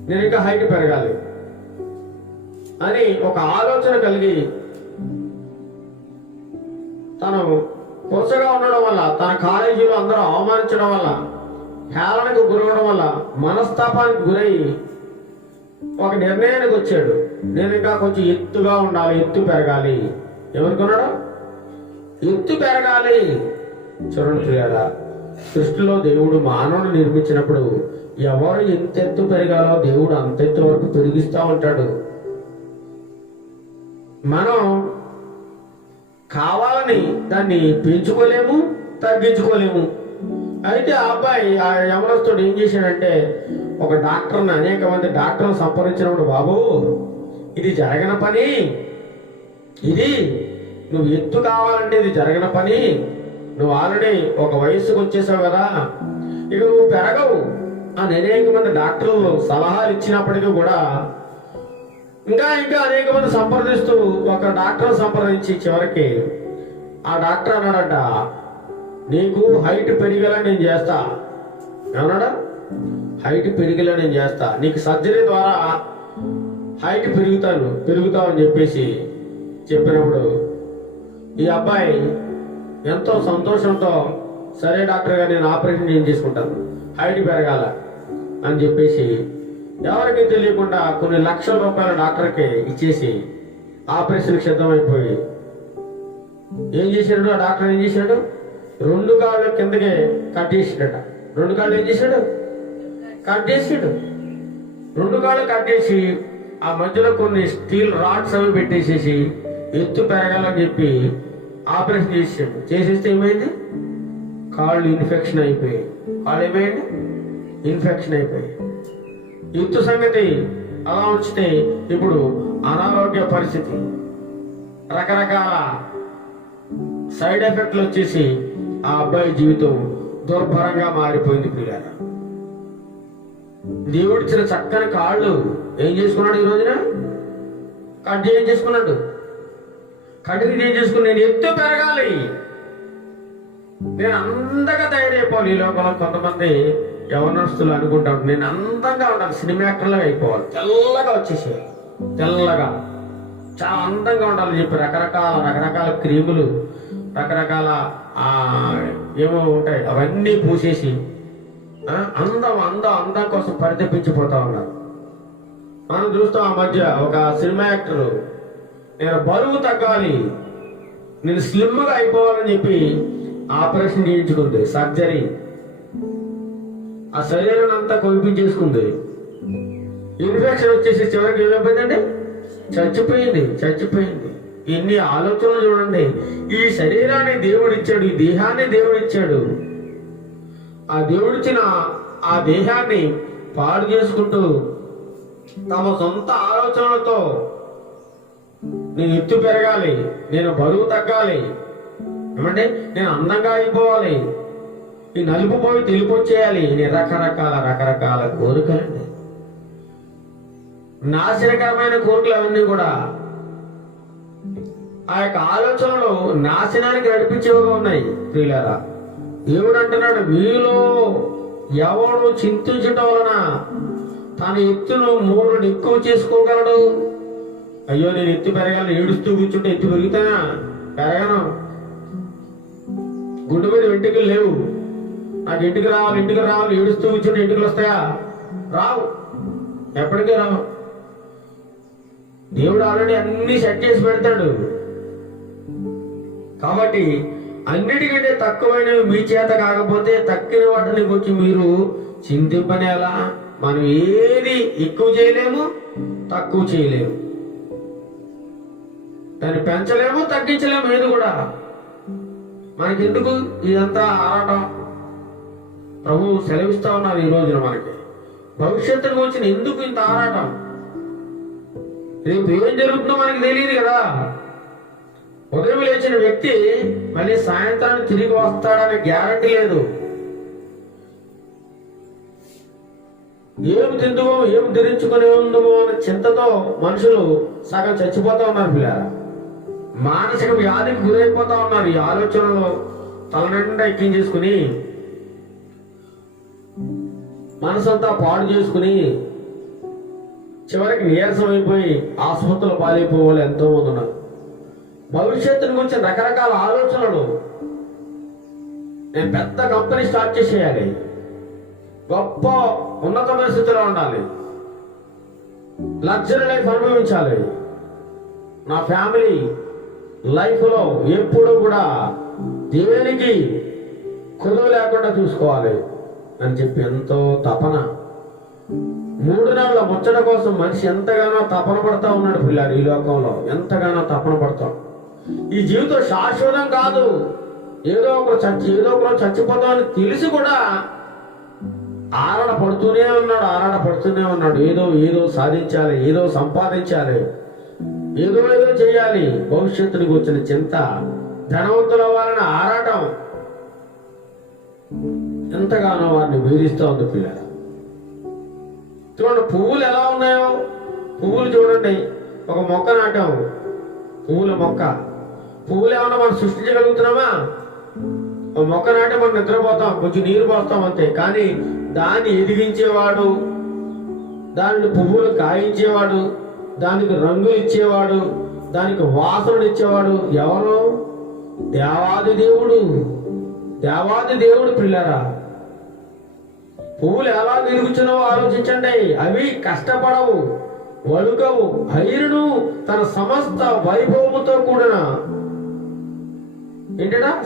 నేను ఇంకా హైట్ పెరగాలి అని ఒక ఆలోచన కలిగి తను కొరసగా ఉండడం వల్ల, తన కాలేజీలో అందరూ అవమానించడం వల్ల, హేళనకు గురవడం వల్ల మనస్తాపానికి గురై ఒక నిర్ణయానికి వచ్చాడు. నేను ఇంకా కొంచెం ఎత్తుగా ఉండాలి, ఎత్తు పెరగాలి. ఎవరుకున్నాడు? ఎత్తు పెరగాలి. చూడండి ప్రియారా, సృష్టిలో దేవుడు మానవుని నిర్మించినప్పుడు ఎవరు ఎంత ఎత్తు పెరగాలో దేవుడు అంత ఎత్తు వరకు పెరిగిస్తూ ఉంటాడు. మనం కావాలని దాన్ని పెంచుకోలేము, తగ్గించుకోలేము. అయితే ఆ అబ్బాయి, ఆ యవనస్తుడు ఏం చేశాడంటే, ఒక డాక్టర్ని, అనేక మంది డాక్టర్లు సంప్రదించినప్పుడు, బాబు ఇది జరగని పని, ఇది నువ్వు ఎత్తు కావాలంటే ఇది జరగని పని, నువ్వు ఆల్రెడీ ఒక వయస్సుకు వచ్చేసావు కదా, ఇక నువ్వు పెరగవు అని అనేక మంది డాక్టర్లు సలహాలు ఇచ్చినప్పటికీ కూడా ఇంకా ఇంకా అనేక మంది సంప్రదిస్తూ ఒక డాక్టర్ సంప్రదించి చివరికి ఆ డాక్టర్ అన్నాడట, నీకు హైట్ పెరిగేలా నేను చేస్తా. ఏమన్నాడా? హైట్ పెరిగేలా నేను చేస్తా, నీకు సర్జరీ ద్వారా హైట్ పెరుగుతావు అని చెప్పేసి చెప్పినప్పుడు ఈ అబ్బాయి ఎంతో సంతోషంతో, సరే డాక్టర్ గారు, నేను ఆపరేషన్ చేసుకుంటాను, హైట్ పెరగాల అని చెప్పేసి ఎవరికి తెలియకుండా కొన్ని లక్షల రూపాయల డాక్టర్కి ఇచ్చేసి ఆపరేషన్కి సిద్ధమైపోయి ఏం చేశాడు ఆ డాక్టర్? ఏం చేశాడు? 2 కాళ్ళు కిందకి కట్ చేసాడట. 2 కాళ్ళు ఏం చేశాడు? కట్ చేసాడు. 2 కాళ్ళు కట్ చేసి ఆ మధ్యలో కొన్ని స్టీల్ రాడ్స్ అవి పెట్టేసేసి ఎత్తు పెరగాలని చెప్పి ఆపరేషన్ చేసాడు. చేసేస్తే ఏమైంది? కాళ్ళు ఇన్ఫెక్షన్ అయిపోయి, కాళ్ళు ఏమైంది? ఇన్ఫెక్షన్ అయిపోయి. ఎత్తు సంగతి అలా ఉంచితే ఇప్పుడు అనారోగ్య పరిస్థితి, రకరకాల సైడ్ ఎఫెక్ట్లు వచ్చేసి ఆ అబ్బాయి జీవితం దుర్భరంగా మారిపోయింది. పిల్లల దేవుడిచ్చిన చక్కని కాళ్ళు ఏం చేసుకున్నాడు? ఈ రోజున కట్ ఏం చేసుకున్నాడు? కడిగి ఏం చేసుకుని, నేను ఎత్తు పెరగాలి, నేను అందంగా తయారైపోవాలి. ఈ లోపల కొంతమంది యవనస్తులు అనుకుంటాం, నేను అందంగా ఉండాలి, సినిమా యాక్టర్లాగా అయిపోవాలి, తెల్లగా వచ్చేసేయాలి, తెల్లగా చాలా అందంగా ఉండాలని చెప్పి రకరకాల క్రీములు, రకరకాల ఏమో ఉంటాయి అవన్నీ పూసేసి అందం కోసం పరితపించిపోతా ఉన్నారు. మనం చూస్తాం ఆ మధ్య ఒక సినిమా యాక్టర్, నేను బరువు తగ్గాలి, నేను స్లిమ్గా అయిపోవాలని చెప్పి ఆపరేషన్ చేయించుకుంది, సర్జరీ. ఆ శరీరాన్ని అంతా కొలిపించేసుకుంది. ఇన్ఫెక్షన్ వచ్చేసి చివరికి ఏమైపోయిందంటే చచ్చిపోయింది. ఎన్ని ఆలోచనలు చూడండి. ఈ శరీరాన్ని దేవుడిచ్చాడు, ఈ దేహాన్ని దేవుడిచ్చాడు. ఆ దేవుడిచ్చిన ఆ దేహాన్ని పాడు చేసుకుంటూ తమ సొంత ఆలోచనలతో నేను ఎత్తు పెరగాలి, నేను బరువు తగ్గాలి, ఏమంటే నేను అందంగా అయిపోవాలి, ఈ నలుపు పోయి తెలుపు వచ్చేయాలి, నేను రకరకాల కోరికలండి, నాశనకరమైన కోరికలు అవన్నీ కూడా. ఆ యొక్క ఆలోచనలు నాశనానికి నడిపించేవిగా ఉన్నాయి ప్రియులారా. దేవుడు అంటున్నాడు, మీలో ఎవడు చింతించటం వలన తన ఎత్తును 3 ఎక్కువ చేసుకోగలడు. అయ్యో నేను ఎత్తు పెరగాలి, ఏడుస్తూ కూర్చుంటే ఎత్తు పెరుగుతానా? పెరగను. గుండె మీద వెంట్రుకలు లేవు, నాకు ఇంటికి రావాలి ఏడుస్తూ కూర్చుంటే ఇంటికి వస్తాయా? రావు, ఎప్పటికీ రావు. దేవుడు ఆల్రెడీ అన్ని సెట్ చేసి పెడతాడు. కాబట్టి అన్నిటికంటే తక్కువైనవి మీ చేత కాకపోతే తక్కిన వాటిని గురించి మీరు చింతింపనేలా. మనం ఏది ఎక్కువ చేయలేము, తక్కువ చేయలేము, దాన్ని పెంచలేము, తగ్గించలేము. ఏది కూడా మనకెందుకు ఇదంతా ఆరాటం? ప్రభు సెలవిస్తా ఉన్నారు ఈ రోజున మనకి. భవిష్యత్తుకు వచ్చిన ఎందుకు ఇంత ఆరాటం? రేపు ఏం జరుగుతుందో మనకి తెలియదు కదా. ఉదయం లేచిన వ్యక్తి మళ్ళీ సాయంత్రానికి తిరిగి వస్తాడనే గ్యారంటీ లేదు. ఏమి తిందుమో, ఏమి ధరించుకుని ఉందమో అనే చింతతో మనుషులు సగం చచ్చిపోతా ఉన్నారు పిల్లారా. మానసిక వ్యాధికి గురైపోతా ఉన్నారు. ఈ ఆలోచనలో తలనిండా ఎక్కించేసుకుని మనసంతా పాడు చేసుకుని చివరికి నీరసం అయిపోయి ఆసుపత్రులు పాలైపోయే వాళ్ళు ఎంతో మంది ఉన్నారు. భవిష్యత్తుని గురించి రకరకాల ఆలోచనలు. నేను పెద్ద కంపెనీ స్టార్ట్ చేసేయాలి, గొప్ప ఉన్నతమైన స్థితిలో ఉండాలి, లగ్జరీ లైఫ్ అనుభవించాలి, నా ఫ్యామిలీ లైఫ్లో ఎప్పుడూ కూడా దేవునికి కొలువు లేకుండా చూసుకోవాలి అని చెప్పి ఎంతో తపన. 3 నెలల ముచ్చట కోసం మనిషి ఎంతగానో తపన పడతా ఉన్నాడు పిల్లాడు. ఈ లోకంలో ఎంతగానో తపన పడతాం. ఈ జీవితం శాశ్వతం కాదు. ఏదో ఒకరు చచ్చిపోతామని తెలిసి కూడా ఆరాట పడుతూనే ఉన్నాడు. ఏదో సాధించాలి, ఏదో సంపాదించాలి, ఏదో చేయాలి. భవిష్యత్తునికి వచ్చిన చింత, ధనవంతుల వాళ్ళని ఆరాటం ఎంతగానో వారిని వేధిస్తూ ఉంది పిల్లలు. చూడండి, పువ్వులు ఎలా ఉన్నాయో. పువ్వులు చూడండి, ఒక మొక్క నాటాము, పువ్వుల మొక్క. పువ్వులు ఏమన్నా మనం సృష్టించగలుగుతున్నామా? ఒక మొక్క నాటి మనం నిద్రపోతాం, కొంచెం నీరు పోస్తాం అంతే. కానీ దాన్ని ఎదిగించేవాడు, దానిని పువ్వులు కాయించేవాడు, దానికి రంగులు ఇచ్చేవాడు, దానికి వాసనలు ఇచ్చేవాడు ఎవరు? దేవాది దేవుడు పిల్లరా. పువ్వులు ఎలా వెలుగుచున్నావో ఆలోచించండి. అవి కష్టపడవు, వణుకవు. ఐరును తన సమస్త వైభవముతో కూడిన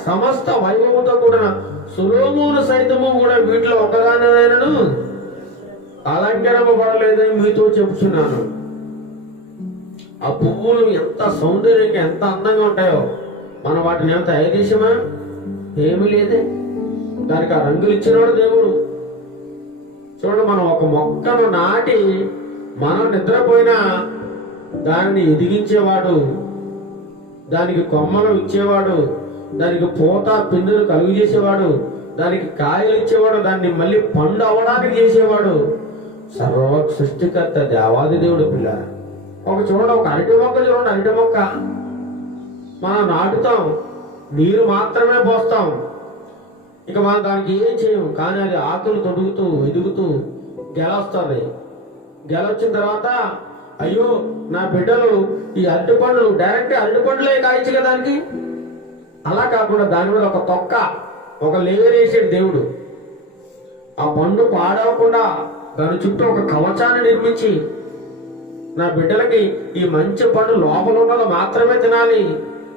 సమస్త వైభవంతో కూడిన సొలొమోను సైతము కూడా వీటిలో ఒకదానినైనను అలంకరింపబడలేదని మీతో చెప్తున్నాను. ఆ పువ్వులు ఎంత సౌందర్యంగా, ఎంత అందంగా ఉంటాయో మనం వాటిని ఎంత ఐదేశమా? ఏమీ లేదే. దానికి ఆ రంగులు ఇచ్చినాడు దేవుడు. చూడండి, మనం ఒక మొక్కను నాటి మనం నిద్రపోయినా దానిని ఎదిగించేవాడు, దానికి కొమ్మలు ఇచ్చేవాడు, దానికి పూత పిందులు కలుగు చేసేవాడు, దానికి కాయలు ఇచ్చేవాడు, దాన్ని మళ్ళీ పండు అవ్వడానికి చేసేవాడు సర్వ సృష్టికర్త దేవాది దేవుడు పిల్ల. చూడండి, ఒక అరటి మొక్క చూడండి. అరటి మొక్క మనం నాటుతాం, నీరు మాత్రమే పోస్తాం, ఇక మనం దానికి ఏం చేయము. కానీ అది ఆకులు తొడుగుతూ ఎదుగుతూ గెలొస్తుంది. గెలొచ్చిన తర్వాత అయ్యో నా బిడ్డలు ఈ అరటి పండ్లు డైరెక్ట్ అరటి పండ్లే కాయచ్చు కదా దానికి. అలా కాకుండా దాని మీద ఒక తొక్క, ఒక లేయర్ వేసాడు దేవుడు. ఆ పండు పాడవకుండా దాని చుట్టూ ఒక కవచాన్ని నిర్మించి, నా బిడ్డలకి ఈ మంచి పండు లోపల ఉన్నది మాత్రమే తినాలి,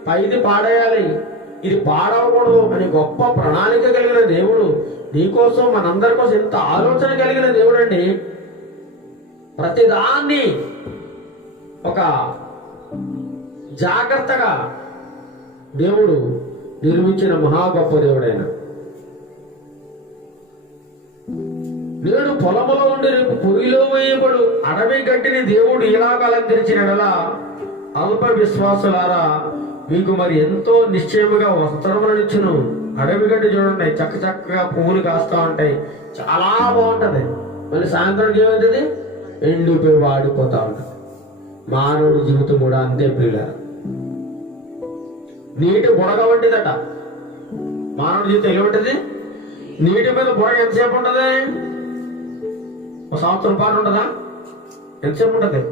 పైది పాడేయాలి, ఇది పాడవకూడదు అని గొప్ప ప్రణాళిక కలిగిన దేవుడు. నీకోసం, మనందరి కోసం ఎంత ఆలోచన కలిగిన దేవుడు అండి. ప్రతిదాన్ని ఒక జాగ్రత్తగా దేవుడు నిర్మించిన మహా గొప్ప దేవుడైన. నేడు పొలములో ఉండి రేపు పొయ్యిలో వేయబడు అడవి గడ్డిని దేవుడు ఇలాగ అలంకరించినలా అల్ప విశ్వాసులారా మీకు మరి ఎంతో నిశ్చయముగా వస్త్రములనిచ్చును. అడవి గడ్డి చూడండి, చక్కగా పువ్వులు కాస్తా ఉంటాయి, చాలా బాగుంటది. మళ్ళీ సాయంత్రం ఏమైంది? ఎండిపోయి వాడిపోతా ఉంటుంది. మానవుడి జీవితం కూడా అంతే పిల్లలు. నీటి బుడగ వంటిదట. మానవుడి జీవితం ఎలా ఉంటుంది? నీటి మీద బుడగ ఎంతసేపు ఉంటుంది? ఒక సంవత్సరం పాటు ఉంటుందా? ఎంతసేపు ఉంటుంది?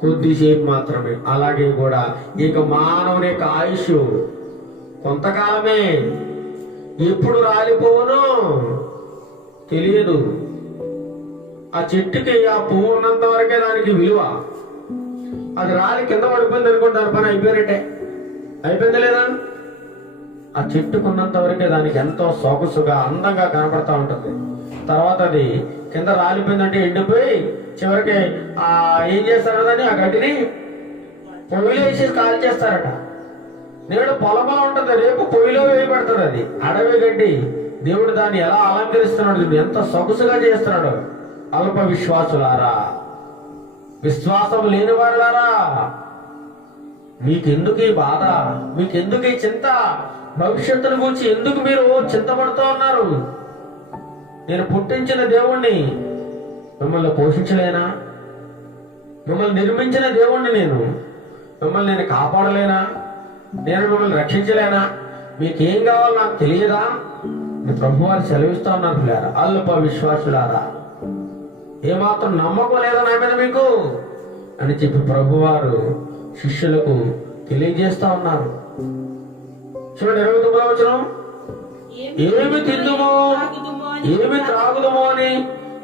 కొద్దిసేపు మాత్రమే. అలాగే కూడా ఇక మానవుని యొక్క ఆయుష్ కొంతకాలమే. ఎప్పుడు రాలిపోవును తెలియదు. ఆ చెట్టుకి ఆ పువ్వు ఉన్నంత వరకే దానికి విలువ. అది రాలి కింద పడిపోయింది అనుకోండి, దాని పని అయిపోయినట్టే. అయిపోయిందా లేదా? ఆ చెట్టుకున్నంత వరకే దానికి ఎంతో సొగసుగా అందంగా కనపడతా ఉంటుంది. తర్వాత అది కింద రాలిపోయిందంటే ఎండిపోయి చివరికి ఏం చేస్తారని ఆ గడ్డిని పొయ్యిలో వేసి కాల్ చేస్తారట. నేడు పొలమల ఉంటుంది, రేపు పొయ్యిలో వేయబడుతుంది. అది అడవి గడ్డి. దేవుడు దాన్ని ఎలా అలంకరిస్తున్నాడు, ఎంత సొగసుగా చేస్తున్నాడు. అల్ప విశ్వాసులారా, విశ్వాసం లేని వారులారా, మీకెందుకు ఈ బాధ? మీకెందుకు ఈ చింత? భవిష్యత్తును గురించి ఎందుకు మీరు చింతపడుతూ ఉన్నారు? నేను పుట్టించిన దేవుణ్ణి మిమ్మల్ని పోషించలేనా? మిమ్మల్ని నిర్మించిన దేవుణ్ణి మిమ్మల్ని నేను కాపాడలేనా? నేను మిమ్మల్ని రక్షించలేనా? మీకేం కావాలో నాకు తెలియదా? ప్రభువారు సెలవిస్తా ఉన్నారు పిల్లారా. అల్ప విశ్వాసులారా, ఏమాత్రం నమ్మకం లేదా నా మీద మీకు అని చెప్పి ప్రభువారు శిష్యులకు తెలియజేస్తా ఉన్నారు. చూడండి 29వ వచనం. ఏమి తిందుమో ఏమి త్రాగుదమో అని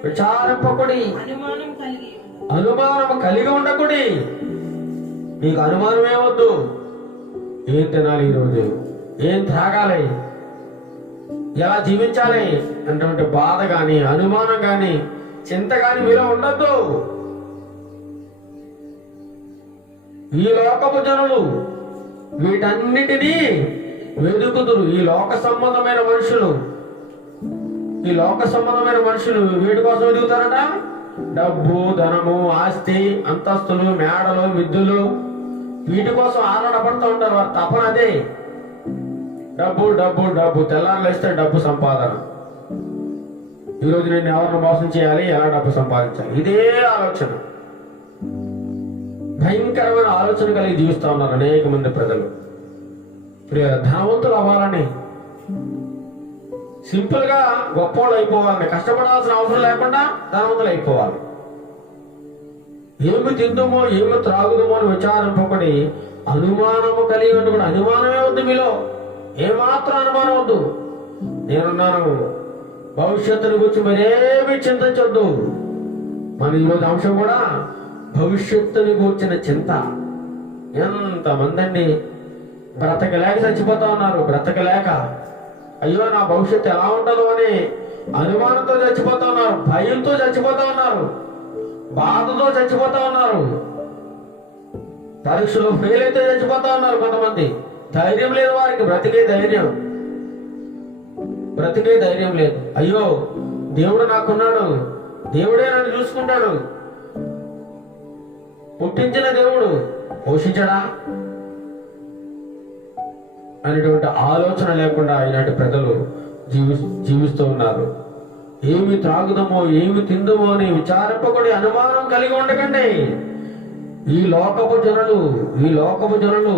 విచారింపకుడి, అనుమానం కలిగి ఉండకుడి. మీకు అనుమానం ఏమొద్దు. ఏం తినాలి ఈరోజు, ఏం త్రాగాలి, ఎలా జీవించాలి అంటే బాధ గాని అనుమానం గాని చింత గాని మీలో ఉండద్దు. ఈ లోకపు జనులు వీటన్నిటినీ వెదుకుదురు. ఈ లోక సంబంధమైన మనుషులు వీటి కోసం వెతుకుతారట. డబ్బు, ధనము, ఆస్తి, అంతస్తులు, మేడలు, మిద్దులు, వీటి కోసం ఆరాటపడుతూ ఉంటారు. వారి తపన అదే. డబ్బు డబ్బు డబ్బు. తెల్లారులు వేస్తే డబ్బు సంపాదన. ఈరోజు నేను ఎవరిని మోసం చేయాలి, ఎలా డబ్బు సంపాదించాలి, ఇదే ఆలోచన. భయంకరమైన ఆలోచన కలిగి జీవిస్తూ ఉన్నారు అనేక మంది ప్రజలు. ధనవంతులు అవ్వాలని, సింపుల్ గా గొప్పోళ్ళు అయిపోవాలని, కష్టపడాల్సిన అవసరం లేకుండా ధనవంతులు అయిపోవాలి. ఏమి తిందుమో ఏమి త్రాగుదమో అని విచారింపకడి, అనుమానము కలిగి ఉండకూడదు. అనుమానమే వద్దు మీలో, ఏమాత్రం అనుమానం వద్దు. నేనున్నాను. భవిష్యత్తును గురించి మరేమి చింతించొద్దు. మన ఈరోజు అంశం కూడా భవిష్యత్తుని కూర్చిన చింత. ఎంతమంది అండి బ్రతకలేక చచ్చిపోతా ఉన్నారు. బ్రతకలేక అయ్యో నా భవిష్యత్తు ఎలా ఉంటుందో అని అనుమానంతో చచ్చిపోతా ఉన్నారు, భయంతో చచ్చిపోతా ఉన్నారు, బాధతో చచ్చిపోతా ఉన్నారు, పరీక్షలో ఫెయిల్ అయితే చచ్చిపోతా ఉన్నారు. కొంతమంది ధైర్యం లేదు వారికి, బ్రతికే ధైర్యం లేదు. అయ్యో దేవుడు నాకున్నాడు, దేవుడే నన్ను చూసుకుంటాడు, పుట్టించిన దేవుడు పోషించడా అనేటువంటి ఆలోచన లేకుండా ఈనాటి ప్రజలు జీవిస్తూ ఉన్నారు. ఏమి త్రాగుదమో ఏమి తిందుమో అని విచారింపకూడదు, అనుమానం కలిగి ఉండకండి. ఈ లోకపు జనులు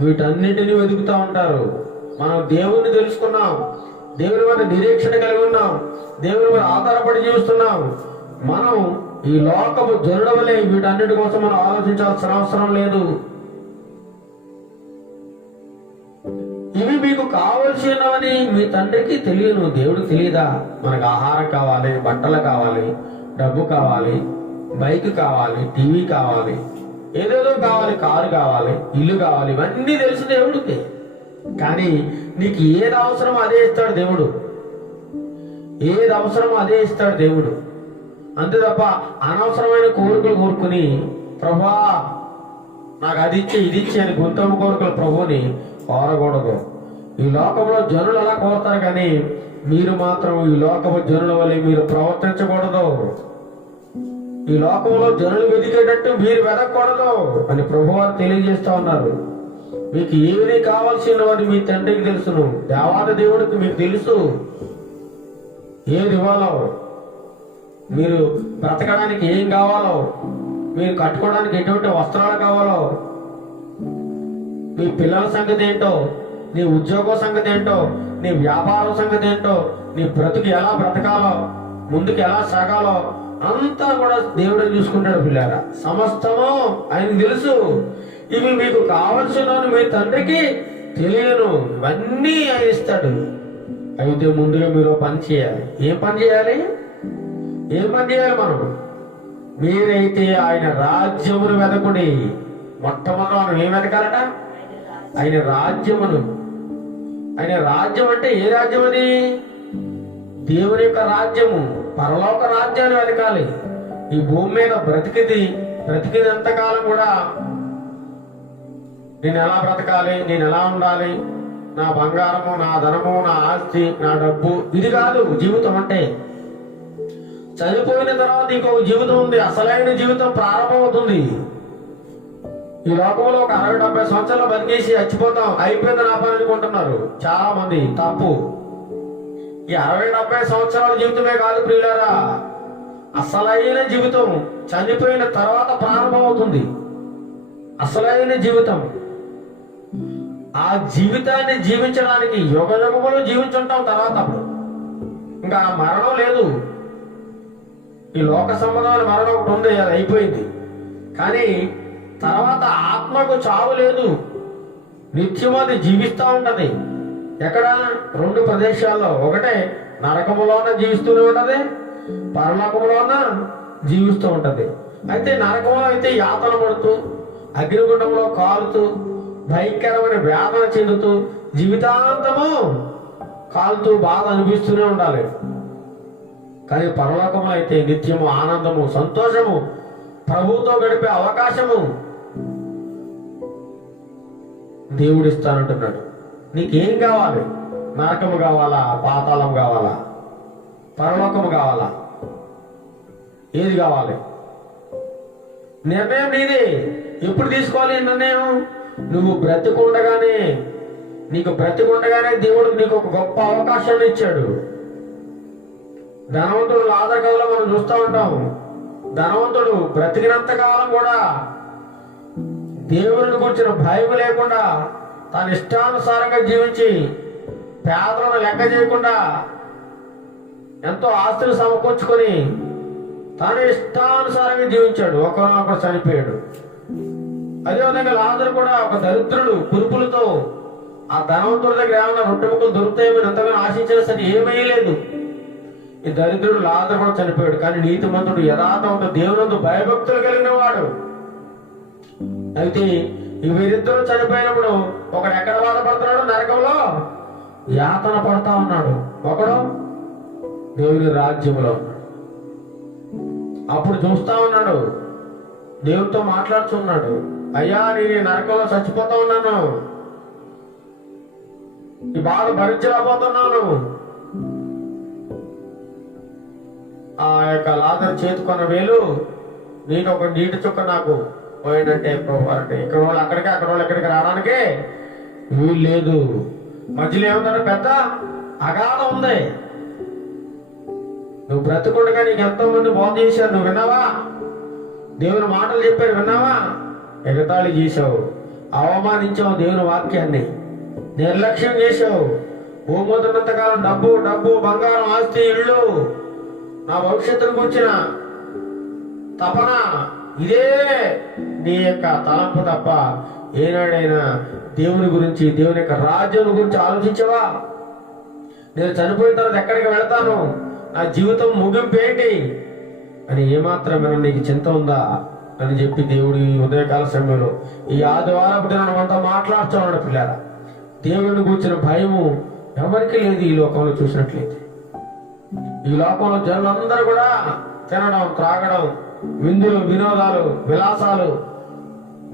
వీటన్నిటిని వెతుకుతా ఉంటారు. మనం దేవుణ్ణి తెలుసుకున్నాం, దేవుని మీద నిరీక్షణ కలిగి ఉన్నాం, దేవుని మీద ఆధారపడి జీవిస్తున్నాం. మనం ఈ లోకపు జనుల వలె వీటన్నిటి కోసం మనం ఆలోచించాల్సిన అవసరం లేదు. ఇవి మీకు కావలసినవని మీ తండ్రికి తెలియను, దేవుడికి తెలియదా? మనకు ఆహారం కావాలి, బట్టలు కావాలి, డబ్బు కావాలి, బైక్ కావాలి, టీవీ కావాలి, ఏదేదో కావాలి, కారు కావాలి, ఇల్లు కావాలి, ఇవన్నీ తెలుసు దేవుడికి. కానీ నీకు ఏది అవసరమో అదే ఇస్తాడు దేవుడు. ఏది అవసరమో అదే ఇస్తాడు దేవుడు. అంతే తప్ప అనవసరమైన కోరికలు కోరుకుని ప్రభువా నాకు అది ఇచ్చే ఇది ఇచ్చే అని గొంతమ్మ కోరికలు ప్రభుని కోరకూడదు. ఈ లోకంలో జనులు అలా కోరుతారు, కానీ మీరు మాత్రం ఈ లోకపు జనుల వల్ల మీరు ప్రవర్తించకూడదు. ఈ లోకంలో జనులు వెతికేటట్టు మీరు వెతకూడదు అని ప్రభువారు తెలియజేస్తా ఉన్నారు. మీకు ఏది కావాల్సిన వారు మీ తండ్రికి తెలుసును, దేవాది దేవుడికి మీకు తెలుసు ఏది ఇవ్వాలో, మీరు బ్రతకడానికి ఏం కావాలో, మీరు కట్టుకోవడానికి ఎటువంటి వస్త్రాలు కావాలో, నీ పిల్లల సంగతి ఏంటో, నీ ఉద్యోగం సంగతి ఏంటో, నీ వ్యాపారం సంగతి ఏంటో, నీ బ్రతుకు ఎలా బ్రతకాలో, ముందుకు ఎలా సాగాలో అంతా కూడా దేవుడే చూసుకుంటాడు పిల్లారా. సమస్తము ఆయన తెలుసు. ఇవి మీకు కావలసిన మీ తండ్రికి తెలియను, ఇవన్నీ ఆయన ఇస్తాడు. అయితే ముందుగా మీరు పని చేయాలి. ఏం పని చేయాలి? మనం మీరైతే ఆయన రాజ్యమును వెదకుడి. మొట్టమొదటి మనం ఏం వెతకాలట? ఆయన రాజ్యమును. ఆయన రాజ్యం అంటే ఏ రాజ్యం అది? దేవుని యొక్క రాజ్యము, పరలోక రాజ్యాన్ని వెతకాలి. ఈ భూమి మీద బ్రతికినంతకాలం కూడా నేను ఎలా బ్రతకాలి, నేను ఎలా ఉండాలి, నా బంగారము, నా ధనము, నా ఆస్తి, నా డబ్బు, ఇది కాదు జీవితం అంటే. చనిపోయిన తర్వాత ఇంకొక జీవితం ఉంది, అసలైన జీవితం ప్రారంభమవుతుంది. ఈ లోకంలో ఒక 60-70 సంవత్సరాలు బతికేసి చచ్చిపోతాం, అయిపోయింది నా పని అనుకుంటున్నారు చాలా మంది. తప్పు. ఈ 60-70 సంవత్సరాల జీవితమే కాదు ప్రియులారా, అసలైన జీవితం చనిపోయిన తర్వాత ప్రారంభమవుతుంది. అసలైన జీవితం. ఆ జీవితాన్ని జీవించడానికి యుగములు జీవించుంటాం. తర్వాత అప్పుడు ఇంకా మరణం లేదు. ఈ లోక సంబంధమైన మరణం ఒకటి ఉంది, అది అయిపోయింది. కానీ తర్వాత ఆత్మకు చావు లేదు, నిత్యం అది జీవిస్తూ ఉంటది. ఎక్కడ? 2 ప్రదేశాల్లో. ఒకటే నరకములోన జీవిస్తూనే ఉంటది, పరలోకములోన జీవిస్తూ ఉంటది. అయితే నరకంలో అయితే యాతన పడుతూ, అగ్నిగుండంలో కాలుతూ, భయంకరమైన వేదన చెందుతూ, జీవితాంతము కాలుతూ బాధ అనిపిస్తూనే ఉండాలి. కానీ పరలోకములో అయితే నిత్యము ఆనందము, సంతోషము, ప్రభువుతో గడిపే అవకాశము దేవుడిస్తానంటున్నాడు. నీకేం కావాలి? నరకము కావాలా? పాతాళం కావాలా? పరలోకము కావాలా? ఏది కావాలి? నిర్ణయం నీదే. ఎప్పుడు తీసుకోవాలి నిర్ణయం? నువ్వు బ్రతికుండగానే, దేవుడు నీకు ఒక గొప్ప అవకాశాన్ని ఇచ్చాడు. ధనవంతుడు లాజరు కథలో మనం చూస్తూ ఉంటాం. ధనవంతుడు బ్రతికినంత కాలం కూడా దేవుని గురించిన భయం లేకుండా తన ఇష్టానుసారంగా జీవించి, పేదలను లెక్క చేయకుండా ఎంతో ఆస్తులు సమకూర్చుకొని తన ఇష్టానుసారంగా జీవించాడు. ఒకరు చనిపోయాడు. అదేవిధంగా లాజరు కూడా ఒక దరిద్రుడు, కురుపులతో ఆ ధనవంతుడి దగ్గర ఏమైనా 2 ముక్కలు దొరుకుతాయేమని ఎంతగానో ఆశించిన సరే ఏమీ లేదు. ఈ దరిద్రుడు లాజరు కూడా చనిపోయాడు. కానీ నీతిమంతుడు, యథార్థవంతుడు, దేవునందు భయభక్తులు కలిగిన వాడు. అయితే ఈ వీరిద్దరూ చనిపోయినప్పుడు ఒకడు ఎక్కడ బాధపడుతున్నాడు? నరకంలో యాతన పడతా ఉన్నాడు. ఒకడు దేవుని రాజ్యంలో ఉన్నాడు. అప్పుడు చూస్తా ఉన్నాడు, దేవునితో మాట్లాడుతున్నాడు. అయ్యా, నేను నరకంలో చచ్చిపోతా ఉన్నాను, ఈ బాధ భరించలేకపోతున్నాను. ఆ యొక్క లాజరు చేతుకున్న వేలు, నీకు ఒక నీటి చుక్క నాకు పోయిందంటే అంటే ఇక్కడ వాళ్ళు అక్కడికి, అక్కడ వాళ్ళు ఎక్కడికి రావడానికి వీలు లేదు. మధ్యలో ఏముందంటే పెద్ద అగాధం ఉంది. నువ్వు బ్రతుకుండగా నీకు ఎంతో మంది బోధ చేశారు, నువ్వు విన్నావా? దేవుని మాటలు చెప్పారు, విన్నావా? ఎగతాళి చేశావు, అవమానించావు, దేవుని వాక్యాన్ని నిర్లక్ష్యం చేశావు. భూమోతున్నంతకాలం డబ్బు, బంగారం, ఆస్తి, ఇళ్ళు, నా భవిష్యత్తును గురించిన తపన, ఇదే నీ యొక్క తలంపు తప్ప ఏనాడైనా దేవుని గురించి, దేవుని యొక్క రాజ్యం గురించి ఆలోచించవా? నేను చనిపోయిన తర్వాత ఎక్కడికి వెళ్తాను, నా జీవితం ముగింపు ఏంటి అని ఏమాత్రమైనా నీకు చింత ఉందా అని చెప్పి దేవుడు ఈ ఉదయకాల సమయంలో ఈ ఆదివారపు దినాన్ని అంతా మాట్లాడుతున్నాడు. పిల్లరా, దేవుని గురించిన భయము ఎవరికి లేదు ఈ లోకంలో. చూసినట్లయితే ఈ లోకంలో జనులందరూ కూడా తినడం, త్రాగడం, విందులు, వినోదాలు, విలాసాలు,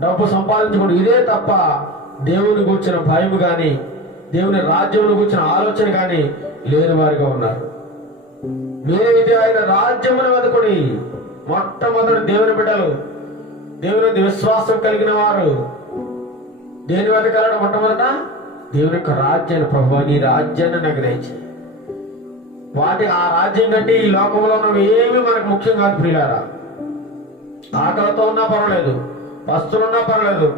డబ్బు సంపాదించుకోవడం, ఇదే తప్ప దేవుని గురించిన భయం కానీ, దేవుని రాజ్యం గురించిన ఆలోచన కానీ లేని వారిగా ఉన్నారు. మీరైతే ఆయన రాజ్యమును వెతుకుడి. మొట్టమొదటి దేవుని బిడ్డలు, దేవుని విశ్వాసం కలిగిన వారు దేని వెతకాలని? మొట్టమొదట దేవుని యొక్క రాజ్యాన్ని. ప్రభువా, నీ రాజ్యాన్ని నాకు దయచేయి. ఆ రాజ్యం కంటే ఈ లోకంలో ఉన్నవి ఏమీ మనకు ముఖ్యం కాదు ప్రియులారా. ఆకలితో ఉన్నా పర్వాలేదు, పస్తులున్నా పర్వాలేదు,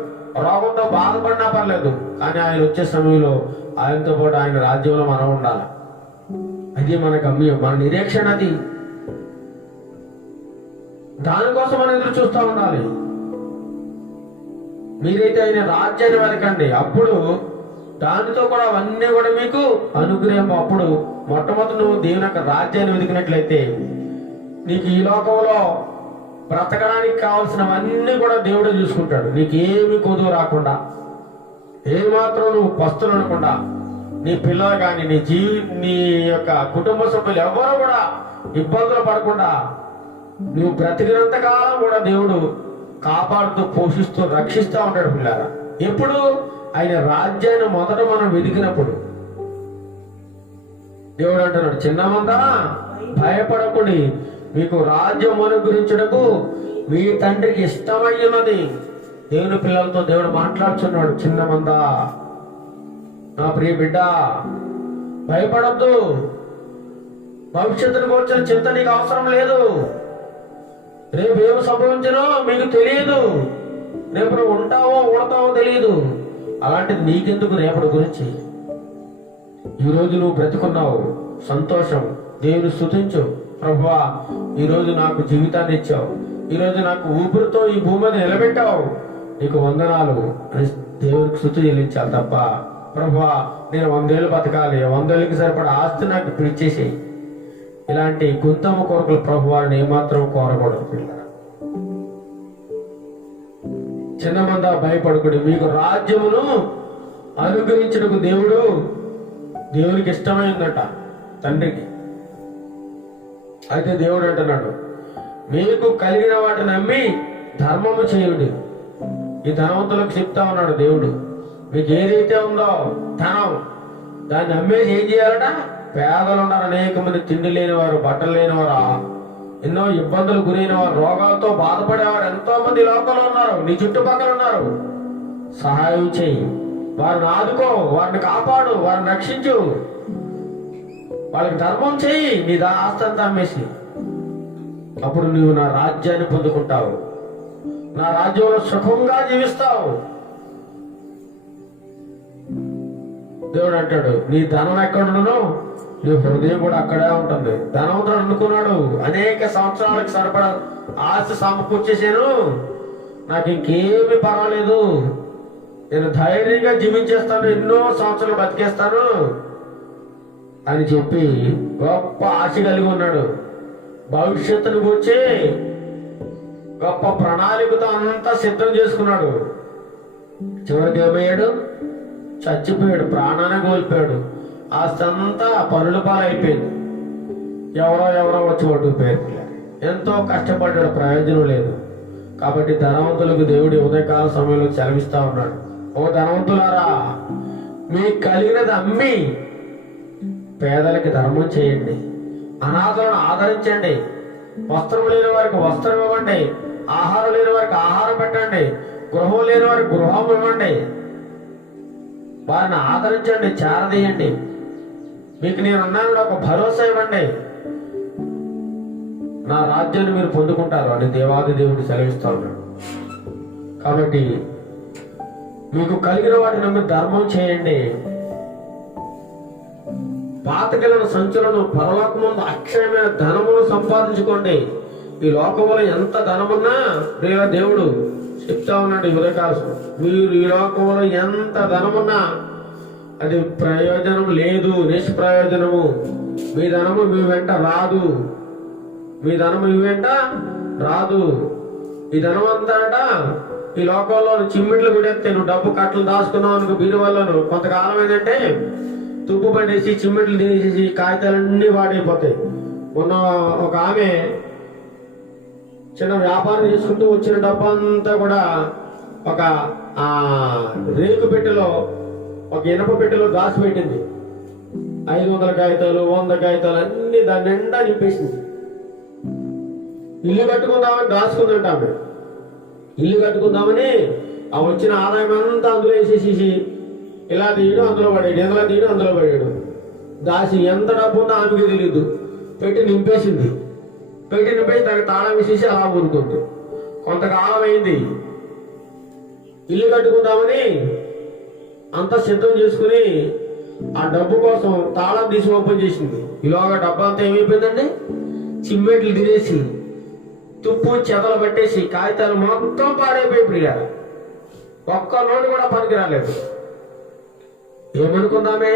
రోగంతో బాధపడినా పర్లేదు, కానీ ఆయన వచ్చే సమయంలో ఆయనతో పాటు ఆయన రాజ్యంలో మనం ఉండాలి. అది మన గమ్యం, మన నిరీక్షణ. అది దానికోసం మనం ఎదురు చూస్తూ ఉండాలి. మీరైతే ఆయన రాజ్యాన్ని వెతకండి, అప్పుడు దానితో కూడా అవన్నీ కూడా మీకు అనుగ్రహం. అప్పుడు మొట్టమొదటి నువ్వు దేవుని యొక్క రాజ్యాన్ని వెతికినట్లయితే నీకు ఈ లోకంలో బ్రతకడానికి కావాల్సినవన్నీ కూడా దేవుడే చూసుకుంటాడు. నీకేమి కొదువు రాకుండా, ఏమాత్రం నువ్వు పస్తులు అనకుండా, నీ పిల్లలు కానీ నీ యొక్క కుటుంబ సభ్యులు ఎవరు కూడా ఇబ్బందులు పడకుండా నువ్వు బ్రతికినంత కాలం కూడా దేవుడు కాపాడుతూ, పోషిస్తూ, రక్షిస్తూ ఉంటాడు పిల్లారా. ఎప్పుడు? ఆయన రాజ్యాన్ని మొదట మనం వెతికినప్పుడు. దేవుడు అంటున్నాడు, చిన్నమందా భయపడకుడి, మీకు రాజ్యం అనుగ్రహించుటకు మీ తండ్రికి ఇష్టమయ్యున్నది. దేవుని పిల్లలతో దేవుడు మాట్లాడుతున్నాడు. చిన్నమందా, నా ప్రియ బిడ్డ, భయపడద్దు. భవిష్యత్తును కూర్చొని చింత నీకు అవసరం లేదు. రేపు ఏమి సంభవించనో మీకు తెలియదు. రేపు నువ్వు ఉంటావో ఊడతావో తెలియదు. అలాంటిది నీకెందుకు రేపటి గురించి? ఈరోజు నువ్వు బ్రతుకున్నావు, సంతోషం. దేవుని స్తుతించు. ప్రభువా, ఈరోజు నాకు జీవితాన్ని ఇచ్చావు, ఈరోజు నాకు ఊపిరితో ఈ భూమి మీద నిలబెట్టావు, నీకు వందనాలు అని దేవునికి స్తుతి చెల్లించాలి తప్ప, ప్రభువా నేను 100 ఏళ్ళు బతకాలి, 100 ఏళ్ళకి సరిపడా ఆస్తి నాకు పిలిచేసేయి, ఇలాంటి గుంతమ్మ కోరికలు ప్రభువారిని ఏమాత్రం కోరకూడదు పిల్లరా. చిన్నమందా భయపడకుడి, మీకు రాజ్యమును అనుగ్రహించుటకు దేవునికి ఇష్టమైందట తండ్రికి. అయితే దేవుడు అంటున్నాడు, మీకు కలిగిన వాటిని నమ్మి ధర్మము చేయుడి. ఈ ధనవంతులకు చెప్తా ఉన్నాడు దేవుడు, మీకు ఏదైతే ఉందో ధనం, దాన్ని అమ్మేసి ఏం చేయాలట? పేదలు ఉన్నారు, అనేక మంది తిండి లేనివారు, బట్టలు లేనివారు, ఎన్నో ఇబ్బందులు గురైన వారు, రోగాలతో బాధపడేవారు ఎంతో మంది లోకంలో ఉన్నారు, నీ చుట్టుపక్కల ఉన్నారు. సహాయం చేయి, వారిని ఆదుకో, వారిని కాపాడు, వారిని రక్షించు, వాళ్ళకి ధర్మం చేయి. నీ ఆస్తంతా అమ్మేసి, అప్పుడు నువ్వు నా రాజ్యాన్ని పొందుకుంటావు, నా రాజ్యంలో సుఖంగా జీవిస్తావు. దేవుడు అంటాడు, నీ ధనం ఎక్కడుండను నీ హృదయం కూడా అక్కడే ఉంటుంది. ధనవంతుడు అనుకున్నాడు, అనేక సంవత్సరాలకు సరిపడా ఆస్తి సమకూర్చేసాను, నాకు ఇంకేమి పర్వాలేదు, నేను ధైర్యంగా జీవించేస్తాను, ఎన్నో సంవత్సరాలు బతికేస్తాను అని చెప్పి గొప్ప ఆశ కలిగి ఉన్నాడు. భవిష్యత్తును కూర్చి గొప్ప ప్రణాళికతో అంతా సిద్ధం చేసుకున్నాడు. చివరికి ఏమయ్యాడు? చచ్చిపోయాడు, ప్రాణాన్ని కోల్పోయాడు. ఆస్తి అంతా పనుల పాలైపోయింది. ఎవరో వచ్చి పట్టుకుపోయారు. ఎంతో కష్టపడ్డాడు, ప్రయోజనం లేదు. కాబట్టి ధనవంతులకు దేవుడి ఉదయకాల సమయంలో సెలవిస్తా ఉన్నాడు, ఓ ధనవంతులారా, మీకు కలిగినది అమ్మి పేదలకి ధర్మం చేయండి, అనాథలను ఆదరించండి, వస్త్రం లేని వారికి వస్త్రం ఇవ్వండి, ఆహారం లేని వారికి ఆహారం పెట్టండి, గృహం లేని వారికి గృహం ఇవ్వండి, వారిని ఆదరించండి, చేరదీయండి, మీకు నేనున్నాను ఒక భరోసా ఇవ్వండి, నా రాజ్యాన్ని మీరు పొందుకుంటారు అని దేవాది దేవుడు సెలవిస్తా ఉన్నాడు. కాబట్టి మీకు కలిగిన వాటిని నమ్మి ధర్మం చేయండి. పాతకెళ్ళిన సంచులను పరలోకముందు అక్షయమైన ధనమును సంపాదించుకోండి. ఈ లోకంలో ఎంత ధనమున్నా ప్రియ దేవుడు చెప్తా ఉన్నాడు ఈ ఉదయకాలం, మీరు ఈ లోకంలో ఎంత ధనమున్నా అది ప్రయోజనం లేదు, నిష్ప్రయోజనము. మీ ధనము మీ వెంట రాదు, మీ ధనము మీ వెంట రాదు. ఈ ధనం అంతా ఈ లోకంలో చిమ్మిట్లు కొడేస్తే నువ్వు డబ్బు కట్టలు దాచుకున్నావు అనుకో బీరువాళ్ళను, కొంతకాలం ఏంటంటే తుప్పు పడేసి చిమ్మిట్లు తినేసి కాగితాలన్నీ వాడైపోతాయి. మొన్న ఒక ఆమె చిన్న వ్యాపారం చేసుకుంటూ వచ్చిన డబ్బంతా కూడా ఒక రేకు పెట్టెలో, ఒక ఇనప పెట్టెలో దాచిపెట్టింది. 500 కాగితాలు, 100 కాగితాలు అన్ని దాని నిండా నింపేసింది. ఇల్లు కట్టుకుందామని దాచుకుందంట ఆమె. ఇల్లు కట్టుకుందామని ఆ వచ్చిన ఆదాయం అంతా అందులో వేసేసి ఇలా తీయడం అందులో పడాడు, ఎదలా తీయడం అందులో పడాడు. దాచి ఎంత డబ్బు ఉందో ఆమెకి తెలియదు. పెట్టి నింపేసింది. పెట్టి నింపేసి దానికి తాళం వేసేసి అలా ఊరుకుంది. కొంతకాలం అయింది. ఇల్లు కట్టుకుందామని అంతా సిద్ధం చేసుకుని ఆ డబ్బు కోసం తాళం తీసి ఓపెన్ చేసింది. ఇలాగా డబ్బు అంతా ఏమైపోయిందండి, చిమ్మెట్లు తినేసి తుప్పు చెదలు పట్టేసి కాగితాలు మొత్తం పాడైపోయి ప్రియారు. ఒక్క నోటు కూడా పనికి రాలేదు. ఏమనుకుందామే,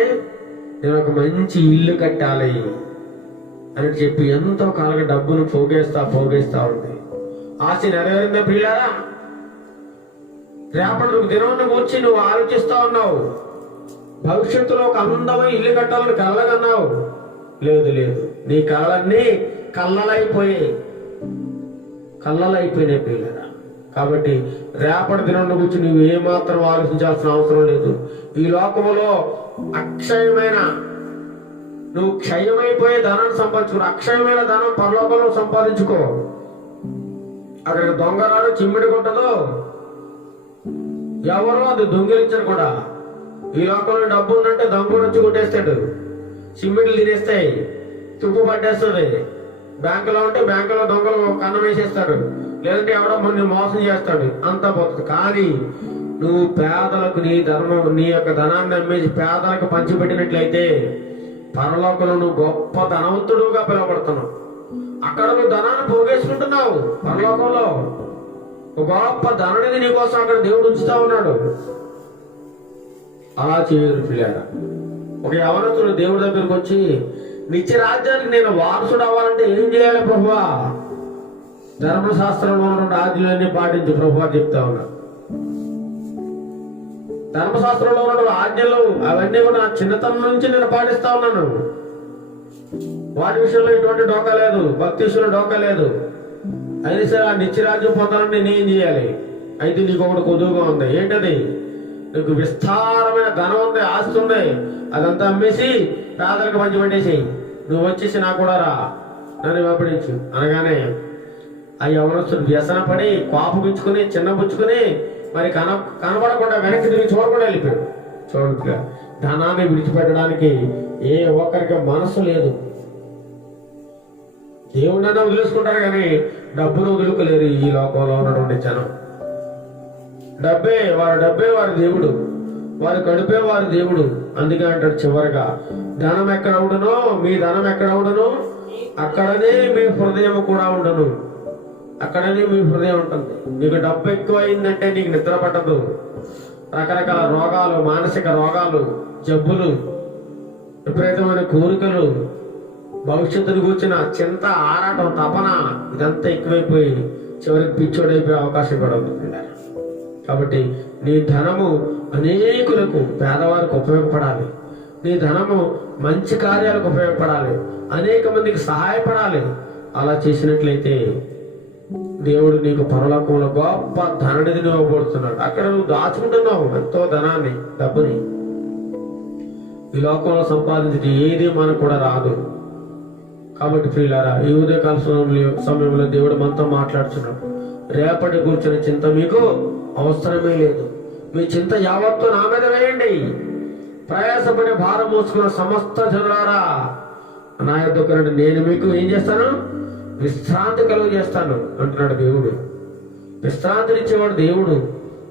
నేను ఒక మంచి ఇల్లు కట్టాలి అని చెప్పి ఎంతో కాలంగా డబ్బును పోగేస్తా ఉంది. ఆశ నెరవేరిందా ప్రియులారా? రేపటి దినం గురించి నువ్వు ఆలోచిస్తా ఉన్నావు. భవిష్యత్తులో ఒక అందమైన ఇల్లు కట్టాలని కళ్ళగన్నావు. లేదు, నీ కళ్ళన్నీ కళ్ళలైపోయినాయి ప్రియులారా. కాబట్టి రేపటి దినం గురించి నువ్వు ఏమాత్రం ఆలోచించాల్సిన అవసరం లేదు. ఈ లోకంలో అక్షయమైన, నువ్వు క్షయమైపోయే ధనాన్ని సంపాదించుకో. అక్షయమైన ధనం పరలోకంలో సంపాదించుకో. అక్కడ దొంగరాడు చిమ్మిడి కొట్టదు, ఎవరో అది దొంగిలించరు కూడా. ఈ లోకంలో డబ్బు ఉందంటే దొంగడు వచ్చి కొట్టేస్తాడు, చిమ్మిడిలు తినేస్తాయి, తుప్పు పట్టేస్తుంది. బ్యాంకులో ఉంటే బ్యాంకులో దొంగలు కన్నం వేసేస్తాడు, లేదంటే ఎవడో నిన్ను మోసం చేస్తాడు, అంతా పోతుంది. కానీ నువ్వు పేదలకు నీ యొక్క ధనాన్ని అమ్మేసి పేదలకు పంచిపెట్టినట్లయితే పరలోకంలో నువ్వు గొప్ప ధనవంతుడుగా పిలువబడుతున్నావు. అక్కడ నువ్వు ధనాన్ని పోగేసుకుంటున్నావు. పరలోకంలో గొప్ప ధనుడిని నీకోసం అక్కడ దేవుడు ఉంచుతా ఉన్నాడు. అలా చేయరు పిల్లారా. ఒక యవనస్తుడు దేవుడి దగ్గరకు వచ్చి, నిత్య రాజ్యానికి నేను వారసుడు అవ్వాలంటే ఏం చేయాలి ప్రభువా? ధర్మశాస్త్రంలో ఉన్న ఆజ్ఞలన్నీ పాటించు ప్రభువా చెప్తా ఉన్నాడు. ధర్మశాస్త్రంలో ఉన్న ఆజ్ఞలు అవన్నీ కూడా నా చిన్నతనం నుంచి నేను పాటిస్తా ఉన్నాను. వాటి విషయంలో ఎటువంటి డోకా లేదు, భక్తి విషయంలో డోకా లేదు. అయితే సరే, ఆ నిత్యరాజ్యం పొందాలని నేనేం చేయాలి? అయితే నీకు ఒకటి కొద్దుగా ఉంది. ఏంటది? నీకు విస్తారమైన ధనం ఉంది, ఆస్తి ఉంది, అదంతా అమ్మేసి పేదలకు పంచిపెట్టేసి నువ్వు వచ్చేసి నాకు కూడా రా, నన్ను వెంబడించు అనగానే ఆ యవనస్తుడు వ్యసన పడి కోపగించుకుని చిన్నపుచ్చుకుని మరి కనబడకుండా వెనక్కి తిరిగి చూడకుండా వెళ్ళిపోయాడు. చూడగా ధనాన్ని విడిచిపెట్టడానికి ఏ ఒక్కరికి మనసు లేదు. దేవుడినైనా వదిలేసుకుంటారు కానీ డబ్బును వదులుకోలేరు ఈ లోకంలో ఉన్నటువంటి జనం. డబ్బే వారి దేవుడు, వారి కడుపే వారి దేవుడు. అందుకే అంటాడు చివరిగా, ధనం ఎక్కడ ఉండను, మీ ధనం ఎక్కడ ఉండను, అక్కడనే మీ హృదయం కూడా ఉండను. అక్కడనే మీ హృదయం ఉంటుంది. నీకు డబ్బు ఎక్కువ అయిందంటే నీకు నిద్ర పట్టదు. రకరకాల రోగాలు, మానసిక రోగాలు, జబ్బులు, విపరీతమైన కోరికలు, భవిష్యత్తును కూర్చున్న చింత, ఆరాటం, తపన, ఇదంతా ఎక్కువైపోయి చివరికి పిచ్చోడైపోయే అవకాశం కూడా ఉంటుంది. కాబట్టి నీ ధనము అనేకులకు, పేదవారికి ఉపయోగపడాలి. నీ ధనము మంచి కార్యాలకు ఉపయోగపడాలి, అనేక మందికి సహాయపడాలి. అలా చేసినట్లయితే దేవుడు నీకు పరలోకంలో గొప్ప ధననిధిని ఇవ్వబడుతున్నాడు. అక్కడ నువ్వు దాచుకుంటున్నావు ఎంతో ధనాన్ని, డబ్బుని. ఈ లోకంలో సంపాదించి ఏది మనకు కూడా రాదు. కాబట్టి ప్రియులారా, ఈ ఉదయకాల సమయంలో దేవుడు మనతో మాట్లాడుతున్నాడు. రేపటి కూర్చున్న చింత మీకు అవసరమే లేదు. మీ చింత యావత్తు నా మీద వేయండి. ప్రయాసపడి భారం మోసుకున్న సమస్త జనులారా నా యొద్దకు రండి, నేను మీకు ఏం చేస్తాను? విశ్రాంతి కలుగు చేస్తాను అంటున్నాడు దేవుడు. విశ్రాంతినిచ్చేవాడు దేవుడు,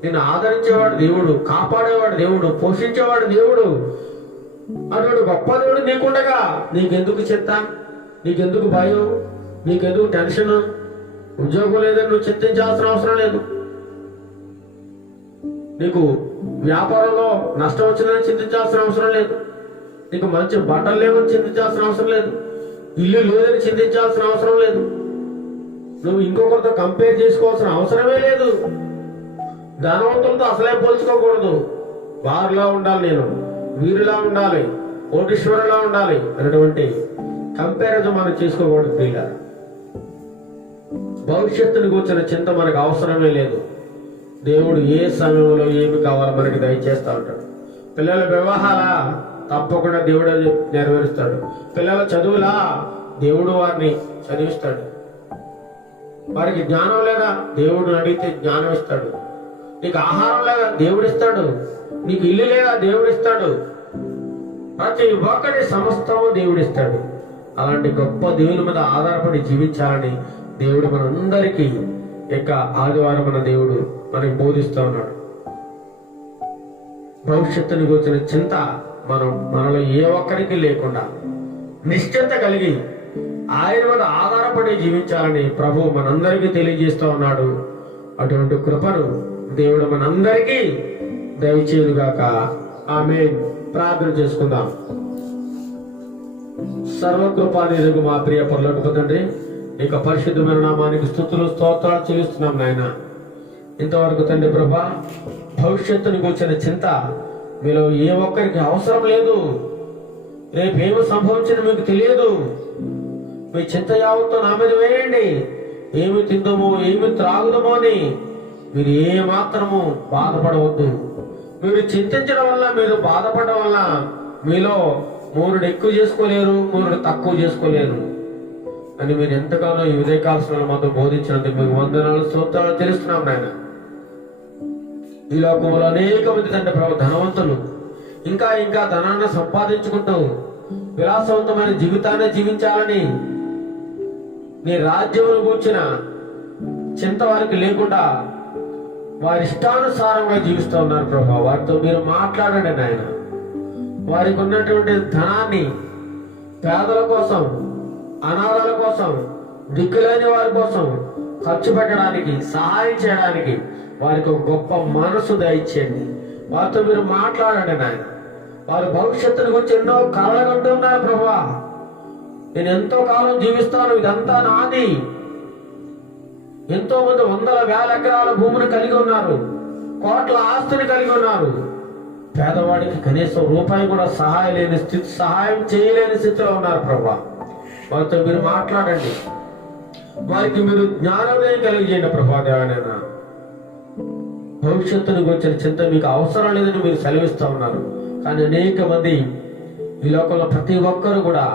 నిన్ను ఆదరించేవాడు దేవుడు, కాపాడేవాడు దేవుడు, పోషించేవాడు దేవుడు. అటువంటి గొప్ప దేవుడు నీకుండగా నీకెందుకు చింత? నీకెందుకు భయం? నీకెందుకు టెన్షన్? ఉద్యోగం లేదని నువ్వు చింతించాల్సిన అవసరం లేదు. నీకు వ్యాపారంలో నష్టం వచ్చిందని చింతించాల్సిన అవసరం లేదు. నీకు మంచి బట్టలు లేవని చింతించాల్సిన అవసరం లేదు. ఇల్లు లేదని చింతించాల్సిన అవసరం లేదు. నువ్వు ఇంకొకరితో కంపేర్ చేసుకోవాల్సిన అవసరమే లేదు. ధనవంతులతో అసలే పోల్చుకోకూడదు. వారిలా ఉండాలి, నేను వీరిలా ఉండాలి, కోటీశ్వరులా ఉండాలి అనేటువంటి కంపారిజన్ మనం చేసుకోకూడదు. పిల్లలు, భవిష్యత్తుని కూర్చున్న చింత మనకు అవసరమే లేదు. దేవుడు ఏ సమయంలో ఏమి కావాలో మనకి దయచేస్తా ఉంటాడు. పిల్లల వివాహాల తప్పకుండా దేవుడు నెరవేరుస్తాడు. పిల్లల చదువులా దేవుడు వారిని చదివిస్తాడు. వారికి జ్ఞానం లేదా దేవుడు అడిగితే జ్ఞానం ఇస్తాడు. నీకు ఆహారం లేదా దేవుడు ఇస్తాడు. నీకు ఇల్లు లేదా దేవుడు ఇస్తాడు. ప్రతి ఒక్కటి సమస్తము దేవుడు ఇస్తాడు. అలాంటి గొప్ప దేవుని మీద ఆధారపడి జీవించాలని దేవుడు మనందరికీ యొక్క ఆదివారం మన దేవుడు మనకి బోధిస్తూ ఉన్నాడు. భవిష్యత్తుని గురించిన చింత మనలో ఏ ఒక్కరికి లేకుండా నిశ్చింత కలిగి ఆయన మీద ఆధారపడి జీవించాలని ప్రభు మనందరికీ తెలియజేస్తూ ఉన్నాడు. అటువంటి కృపను దేవుడు మనందరికీ దయచేయుగాక. ఆమేన్. ప్రార్థన చేసుకుందాం. సర్వకృపానిధిగు మా ప్రియ పరలోకపు తండ్రి, ఇక పరిశుద్ధమైన నామానికి స్తుతులు స్తోత్రాలు చెల్లిస్తున్నాం నాయన. ఇంతవరకు తండ్రి ప్రభా, భవిష్యత్తుని కూర్చున్న చింత మీలో ఏ ఒక్కరికి అవసరం లేదు. రేపేమి సంభవించిన మీకు తెలియదు. మీ చింత యావత్తు నా మీద వేయండి. ఏమి తిందామో ఏమి త్రాగుదామో అని మీరు ఏ మాత్రము బాధపడవద్దు. మీరు చింతించడం వల్ల, మీరు బాధపడడం వల్ల మీలో మూరుడు ఎక్కువ చేసుకోలేరు, మూరుడు తక్కువ చేసుకోలేరు అని మీరు ఎంతగానో ఈ ఉదయకాల సమయంలో మాతో బోధించినందుకు మీకు వందనాలు స్తోత్రాలు తెలుస్తున్నాం నాయన. ఈ లోకంలో అనేక మంది తండ్రి ప్రభు ధనవంతులు ఇంకా ఇంకా ధనాన్ని సంపాదించుకుంటూ విలాసవంతమైన జీవితాన్ని జీవించాలని నీ రాజ్యమును కూర్చిన చింత వారికి లేకుండా వారి ఇష్టానుసారంగా జీవిస్తూ ఉన్నారు ప్రభా. వారితో మీరు మాట్లాడండి నాయన. వారికి ఉన్నటువంటి ధనాన్ని పేదల కోసం, అనాథల కోసం, దిక్కులేని వారి కోసం ఖర్చు పెట్టడానికి, సహాయం చేయడానికి వారికి ఒక గొప్ప మనసు దయచేయండి. వారితో మీరు మాట్లాడండి నాయన. వారి భవిష్యత్తుని గురించి ఎన్నో కలలు కంటున్నారు ప్రభా. నేను ఎంతో కాలం జీవిస్తాను, ఇదంతా నాది. ఎంతో మంది వందల వేల ఎకరాల భూమిని కలిగి ఉన్నారు, కోట్ల ఆస్తిని కలిగి ఉన్నారు. పేదవాడికి కనీసం రూపాయి కూడా సహాయం చేయలేని స్థితిలో ఉన్నారు ప్రభా. వారితో మీరు మాట్లాడండి. వారికి మీరు జ్ఞానోదయం కలిగజేయండి ప్రభా. దేవనైనా భవిష్యత్తుని గురించిన చింత మీకు అవసరం లేదని మీరు సెలవిస్తూ ఉన్నారు. కానీ అనేక మంది ఈ లోకంలో ప్రతి ఒక్కరు కూడా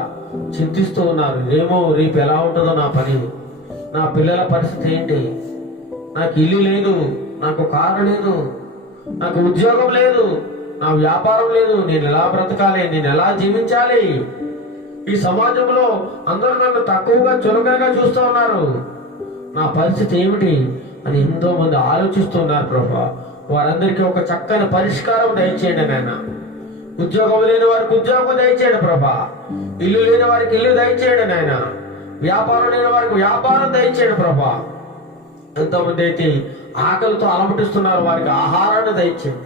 చింతిస్తూ ఉన్నారు. ఏమో రేపు ఎలా ఉంటుందో నా పని, నా పిల్లల పరిస్థితి ఏంటి, నాకు ఇల్లు లేదు, నాకు కారు లేదు, నాకు ఉద్యోగం లేదు, నా వ్యాపారం లేదు, నేను ఎలా బ్రతకాలి, నేను ఎలా జీవించాలి, ఈ సమాజంలో అందరూ నన్ను తక్కువగా చులకనగా చూస్తూ ఉన్నారు, నా పరిస్థితి ఏమిటి అని ఎంతో మంది ఆలోచిస్తూ ఉన్నారు ప్రభా. వారందరికీ ఒక చక్కని పరిష్కారం దయచేయండి నాయన. ఉద్యోగం లేని వారికి ఉద్యోగం దయచేయండి ప్రభా. ఇల్లు లేని వారికి ఇల్లు దయచేయండి నాయన. వ్యాపారం లేని వారికి వ్యాపారం దయచేయండి ప్రభా. ఎంతోమంది అయితే ఆకలితో అలమటిస్తున్నారు, వారికి ఆహారాన్ని దయచేయండి.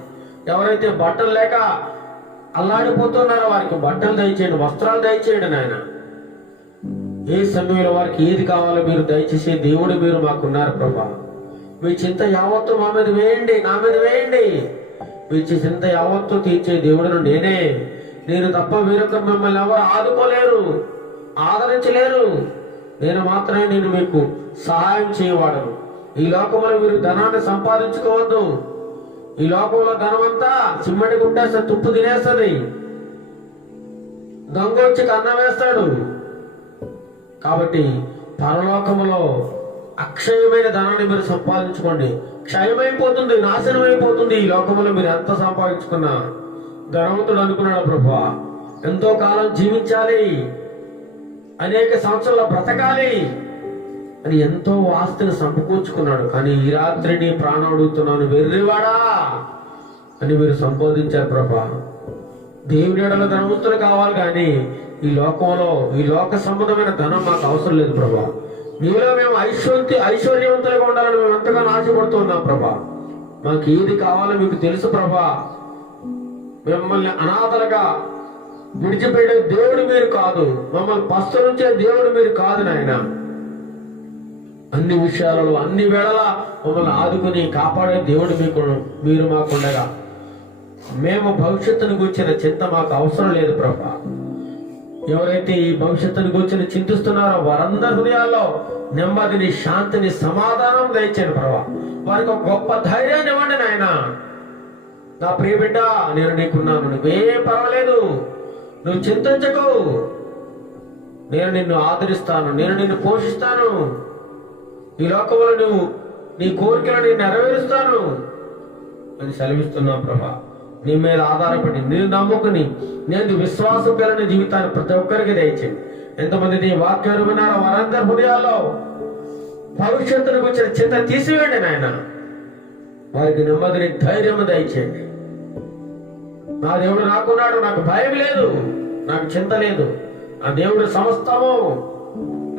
ఎవరైతే బట్టలు లేక అల్లాడిపోతున్నారో వారికి బట్టలు దయచేయండి, వస్త్రాలు దయచేయండి నాయన. ఏ సమయంలో వారికి ఏది కావాలో మీరు దయచేసే దేవుడు మీరు మాకున్నారు ప్రభా. మీ చింత యావత్తు మా మీద వేయండి, నా మీద వేయండి. మీ చింత యావత్తు తీర్చే దేవుడును నేనే. నేను తప్ప వేరొక మిమ్మల్ని ఎవరు ఆదుకోలేరు, ఆదరించలేరు. నేను మాత్రమే నేను మీకు సహాయం చేయవాడను. ఈ లోకంలో మీరు ధనాన్ని సంపాదించుకోవద్దు. ఈ లోకంలో ధనం అంతా చిమ్మటి గుట్టేస్తే తుప్పు తినేస్తుంది, దొంగ వచ్చి కన్నం వేస్తాడు. కాబట్టి పరలోకములో అక్షయమైన ధనాన్ని మీరు సంపాదించుకోండి. క్షయమైపోతుంది, నాశనం అయిపోతుంది. ఈ లోకంలో మీరు ఎంత సంపాదించుకున్నా ధనవంతుడు అనుకున్నాడు ప్రభా, ఎంతో కాలం జీవించాలి, అనేక సంవత్సరాలు బ్రతకాలి అని ఎంతో ఆస్తిని సమకూర్చుకున్నాడు. కానీ ఈ రాత్రి నీ ప్రాణం అడుగుతున్నాను వెర్రివాడా అని మీరు సంబోధించారు ప్రభా. దేవుని ఎడల ధనవంతులు కావాలి, కానీ ఈ లోకంలో ఈ లోక సంబంధమైన ధనం మాకు అవసరం లేదు ప్రభా. నీలో మేము ఐశ్వర్యవంతులుగా ఉండాలని మేము ఎంతగానో ఆశపడుతున్నాం ప్రభా. మాకు ఏది కావాలో మీకు తెలుసు ప్రభా. మిమ్మల్ని అనాథలుగా విడిచిపెట్టే దేవుడు మీరు కాదు, మమ్మల్ని పస్తులుంచే దేవుడు మీరు కాదు నాయన. అన్ని విషయాలలో అన్ని వేళలా మమ్మల్ని ఆదుకుని కాపాడే దేవుడు మీరు మాకుండగా మేము భవిష్యత్తును గురించిన చింత మాకు అవసరం లేదు ప్రభా. ఎవరైతే ఈ భవిష్యత్తును గురించి చింతిస్తున్నారో వారందరి హృదయాల్లో నెమ్మదిని, శాంతిని, సమాధానం దయచేయండి ప్రభా. వారికి ఒక గొప్ప ధైర్యాన్ని ఇవ్వండి నాయన. నా ప్రియ బిడ్డ, నేను నీకున్నాను, నువ్వేం పర్వాలేదు, నువ్వు చింతించకు, నేను నిన్ను ఆదరిస్తాను, నేను నిన్ను పోషిస్తాను, ఈ లోకంలో నువ్వు నీ కోరికలను నెరవేరుస్తాను అని సెలవిస్తున్నావు ప్రభా. నీ మీద ఆధారపడి నేను నమ్ముకుని నేను విశ్వాసం కలిగిన జీవితాన్ని ప్రతి ఒక్కరికి దయచేయండి. ఎంతమంది నీ వాక్యాలు విన్నారో వారందరి హృదయాల్లో భవిష్యత్తును గురించిన చింత తీసివేయండి నాయన. వారికి నెమ్మదిని, ధైర్యం దయచేయండి. నా దేవుడు నాకున్నాడు, నాకు భయం లేదు, నాకు చింత లేదు. నా దేవుడు సమస్తము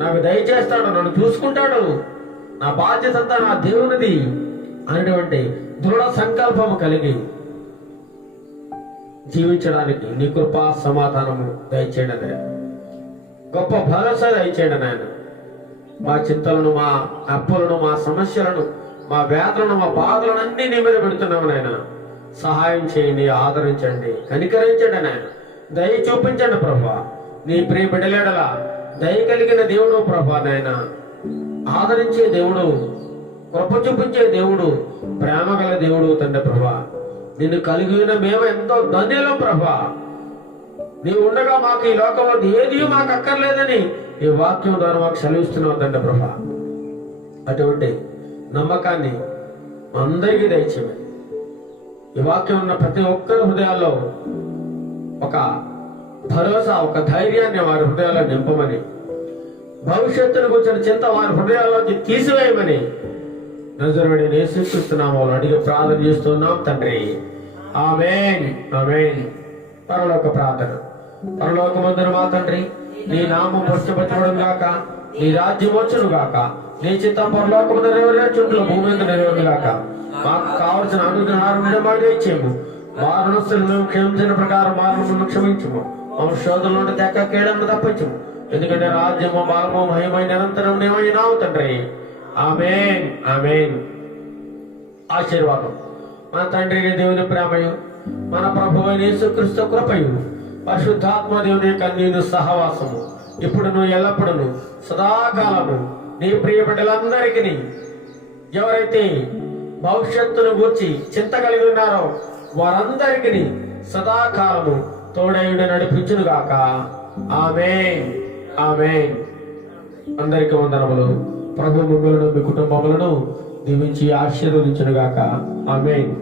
నాకు దయచేస్తాడు, నన్ను చూసుకుంటాడు, నా బాధ్యత అంతా నా దేవునిది అనేటువంటి దృఢ సంకల్పము కలిగి జీవించడానికి నీ కృపా సమాధానము దయచేయండి నాయన. గొప్ప భరోసా దయచేయండి నాయన. మా చింతలను, మా అప్పులను, మా సమస్యలను, మా వేదనను, మా బాధలను అన్ని నీ మీద పెడుతున్నాము నాయన. సహాయం చేయండి, ఆదరించండి, కనికరించండి నాయన. దయ చూపించండి ప్రభా. నీ ప్రియ బిడ్డలేడలా దయ కలిగిన దేవుడు ప్రభా నాయన. ఆదరించే దేవుడు, కృప చూపించే దేవుడు, ప్రేమ గల దేవుడు తండ్రి ప్రభా. నిన్ను కలిగిన మేము ఎంతో ధన్యులం ప్రభా. నీవు ఉండగా మాకు ఈ లోకంలో ఏది మాకు అక్కర్లేదని ఈ వాక్యం ద్వారా మాకు సెలవిస్తున్నావు తండ్రి ప్రభా. అటువంటి నమ్మకాన్ని అందరికీ దయచేయమని, ఈ వాక్యం ఉన్న ప్రతి ఒక్కరి హృదయాల్లో ఒక భరోసా, ఒక ధైర్యాన్ని వారి హృదయాల్లో నింపమని, భవిష్యత్తును కూర్చొని చింత వారి హృదయాల్లోంచి తీసివేయమని నజరేయుడైన యేసుక్రీస్తు నామములో అడిగి ప్రార్థన చేస్తున్నాం తండ్రి. ఆమేన్, ఆమేన్. పరలోక ప్రార్థన. పరలోకమందున మా తండ్రి, నీ నామం పుష్టించబడును గాక, నీ రాజ్యం వచ్చును గాక, నీ చిత్తం పరలోకమందు నెరవేర్చుటకు భూమి మీద నెరవేరును గాక. మాకు కావలసిన అనుగ్రహారం మాకు దయచేయము. మా రుణస్తులను క్షమించిన ప్రకారం మారును క్షమించుము. మా శోధన నుండి తెక్క కీడను తప్పించుము. ఎందుకంటే రాజ్యము, బలము, మహిమ నిరంతరం నీవైనావు తండ్రి. ఆమేన్, ఆమేన్. ఆశీర్వాదం. మన తండ్రి దేవుని ప్రేమయు, మన ప్రభువైన యేసుక్రీస్తు కృపయు, పరిశుద్ధాత్మ దేవుని యొక్క నీను సహవాసము ఇప్పుడును ఎల్లప్పుడును సదాకాలము నీ ప్రియ బిడ్డలందరికీ, ఎవరైతే భవిష్యత్తును గూర్చి చింత కలిగి ఉన్నారో వారందరికీ సదాకాలము తోడైండి నడిపించును గాక. ఆమేన్, ఆమేన్. అందరికీ వందనములు. ప్రభు మిమ్మలను, మీ కుటుంబములను దీవించి ఆశీర్వదించును గాక. ఆమేన్.